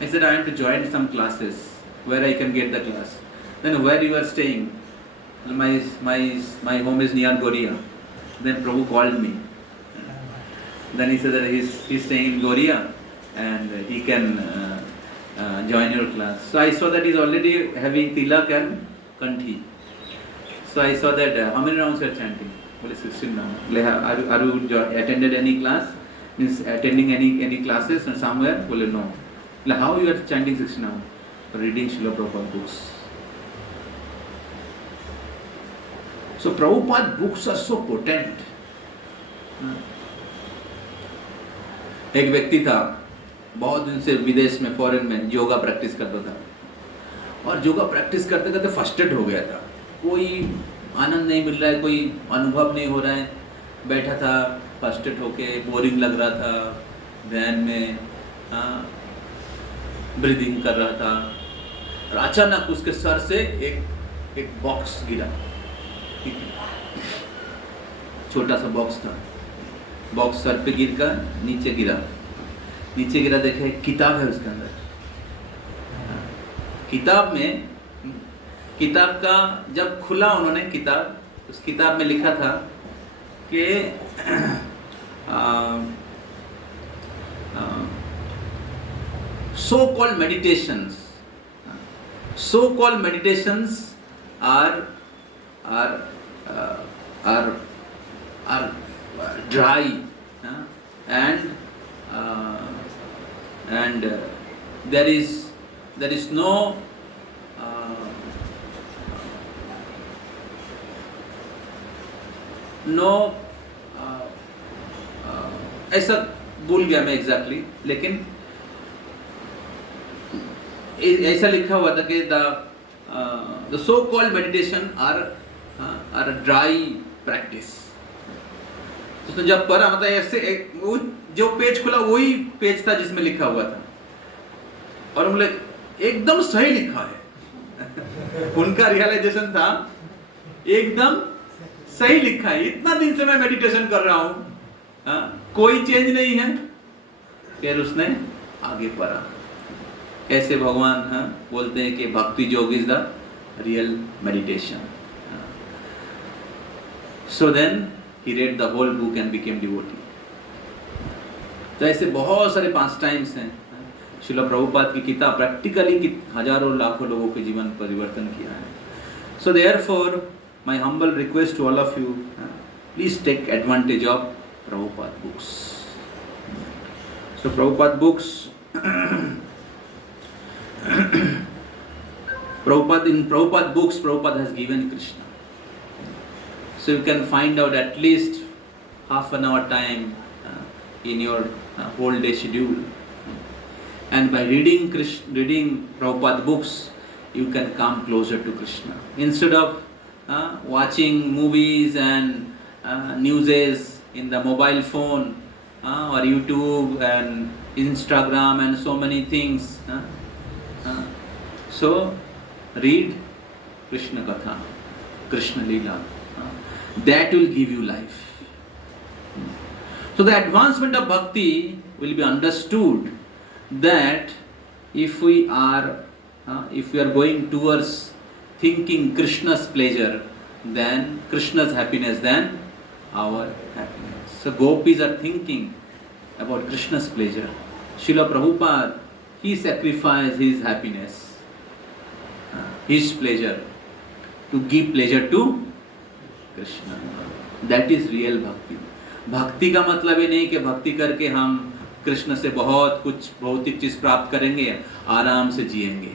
I said, I am to join some classes. Where I can get the class? Then where you are staying? My home is near Goria. Then Prabhu called me. Then he said that he's staying in Goria and he can join your class. So I saw that he's already having tilak and kanthi. So I saw that how many rounds you are chanting? Well, 16 rounds. Are you attended any class? Means attending any classes and somewhere? Well, no. Like how you are chanting 16 rounds? Reading Srila Prabhupada books. So Prabhupada books are so potent. एक व्यक्ति था, बहुत दिन से विदेश में foreign में yoga practice करता था और योगा प्रैक्टिस करते करते फ्रस्ट्रेट हो गया था. कोई आनंद नहीं मिल रहा है, कोई अनुभव नहीं हो रहा है. बैठा था फ्रस्ट्रेट होके, बोरिंग लग रहा था, ध्यान में ब्रीदिंग कर रहा था और अचानक उसके सर से एक बॉक्स गिरा. छोटा सा बॉक्स था, बॉक्स सर पे गिर कर नीचे गिरा. देखे किताब है उसके अंदर. किताब का जब खुला उन्होंने किताब, उस किताब में लिखा था कि so called meditations are dry and there is no ऐसा भूल गया मैं एग्जैक्टली, लेकिन ऐसा लिखा हुआ था कि the so called meditation are a dry practice. तो जब पढ़ा मतलब ऐसे वो जो पेज खुला वही पेज था जिसमें लिखा हुआ था और हम लोग एकदम सही लिखा है. उनका रियलाइजेशन था एकदम सही लिखा है, इतना दिन से मैं मेडिटेशन कर रहा हूँ, कोई चेंज नहीं है. फिर उसने आगे पढ़ा कैसे भगवान बोलते हैं कि bhakti yoga is the real meditation. So then he read the whole book and became devotee. तो ऐसे बहुत सारे पास टाइम्स हैं. श्रील प्रभुपाद की किताब प्रैक्टिकली हजारों लाखों लोगों के जीवन परिवर्तन किया है. So therefore my humble request to all of you, please take advantage of Prabhupada books. So Prabhupada books Prabhupada books Prabhupada has given Krishna. So you can find out at least half an hour time in your whole day schedule. And by reading Prabhupada books, you can come closer to Krishna. Instead of watching movies and newses in the mobile phone or YouTube and Instagram and so many things. So read Krishna Katha, Krishna Leela. That will give you life. So the advancement of bhakti will be understood that if we are going towards thinking Krishna's pleasure, then Krishna's happiness, then our happiness. So gopis are thinking about Krishna's pleasure. Srila Prabhupada, he sacrificed his happiness, his pleasure, to give pleasure to Krishna. That is real bhakti. भक्ति का मतलब ये नहीं कि भक्ति करके हम कृष्ण से बहुत कुछ भौतिक चीज प्राप्त करेंगे, आराम से जिएंगे।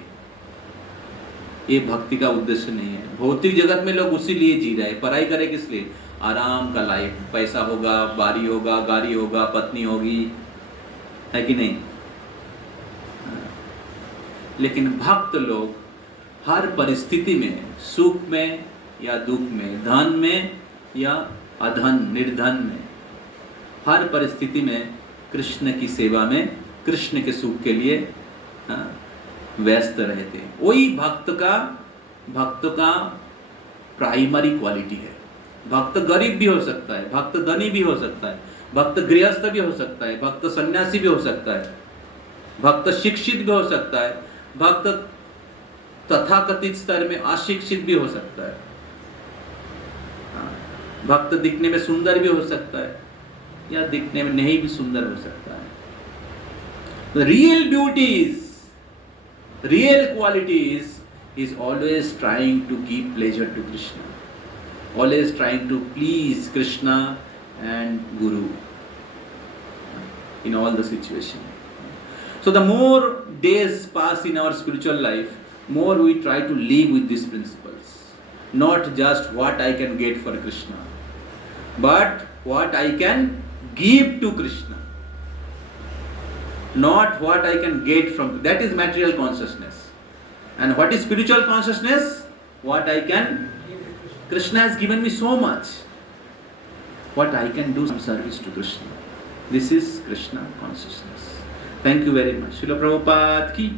ये भक्ति का उद्देश्य नहीं है। भौतिक जगत में लोग उसी लिए जी रहे हैं, पढ़ाई करे किस लिए? आराम का लाइफ, पैसा होगा, बारी होगा, गाड़ी होगा, पत्नी होगी, है कि नहीं? लेकिन भक्त लोग हर परिस्थिति में, सुख में या दुख में, धन में या अधन निर्धन में, हर परिस्थिति में कृष्ण की सेवा में, कृष्ण के सुख के लिए व्यस्त रहते हैं। वही भक्त का प्राइमरी क्वालिटी है। भक्त गरीब भी हो सकता है, भक्त धनी भी हो सकता है, भक्त गृहस्थ भी हो सकता है, भक्त सन्यासी भी हो सकता है, भक्त शिक्षित भी हो सकता है, भक्त तथाकथित स्तर में अशिक्षित भी हो सकता है, भक्त दिखने में सुंदर भी हो सकता है या दिखने में नहीं भी सुंदर हो सकता है। Real beauties, real qualities is always trying to give pleasure to Krishna, always trying to please Krishna and Guru in all the situation. So the more days pass in our spiritual life, more we try to live with these principles, not just what I can get for Krishna, but what I can give to Krishna, not what I can get from. That is material consciousness. And what is spiritual consciousness? What I can. Krishna has given me so much. What I can do some service to Krishna. This is Krishna consciousness. Thank you very much. Srila Prabhupada ki.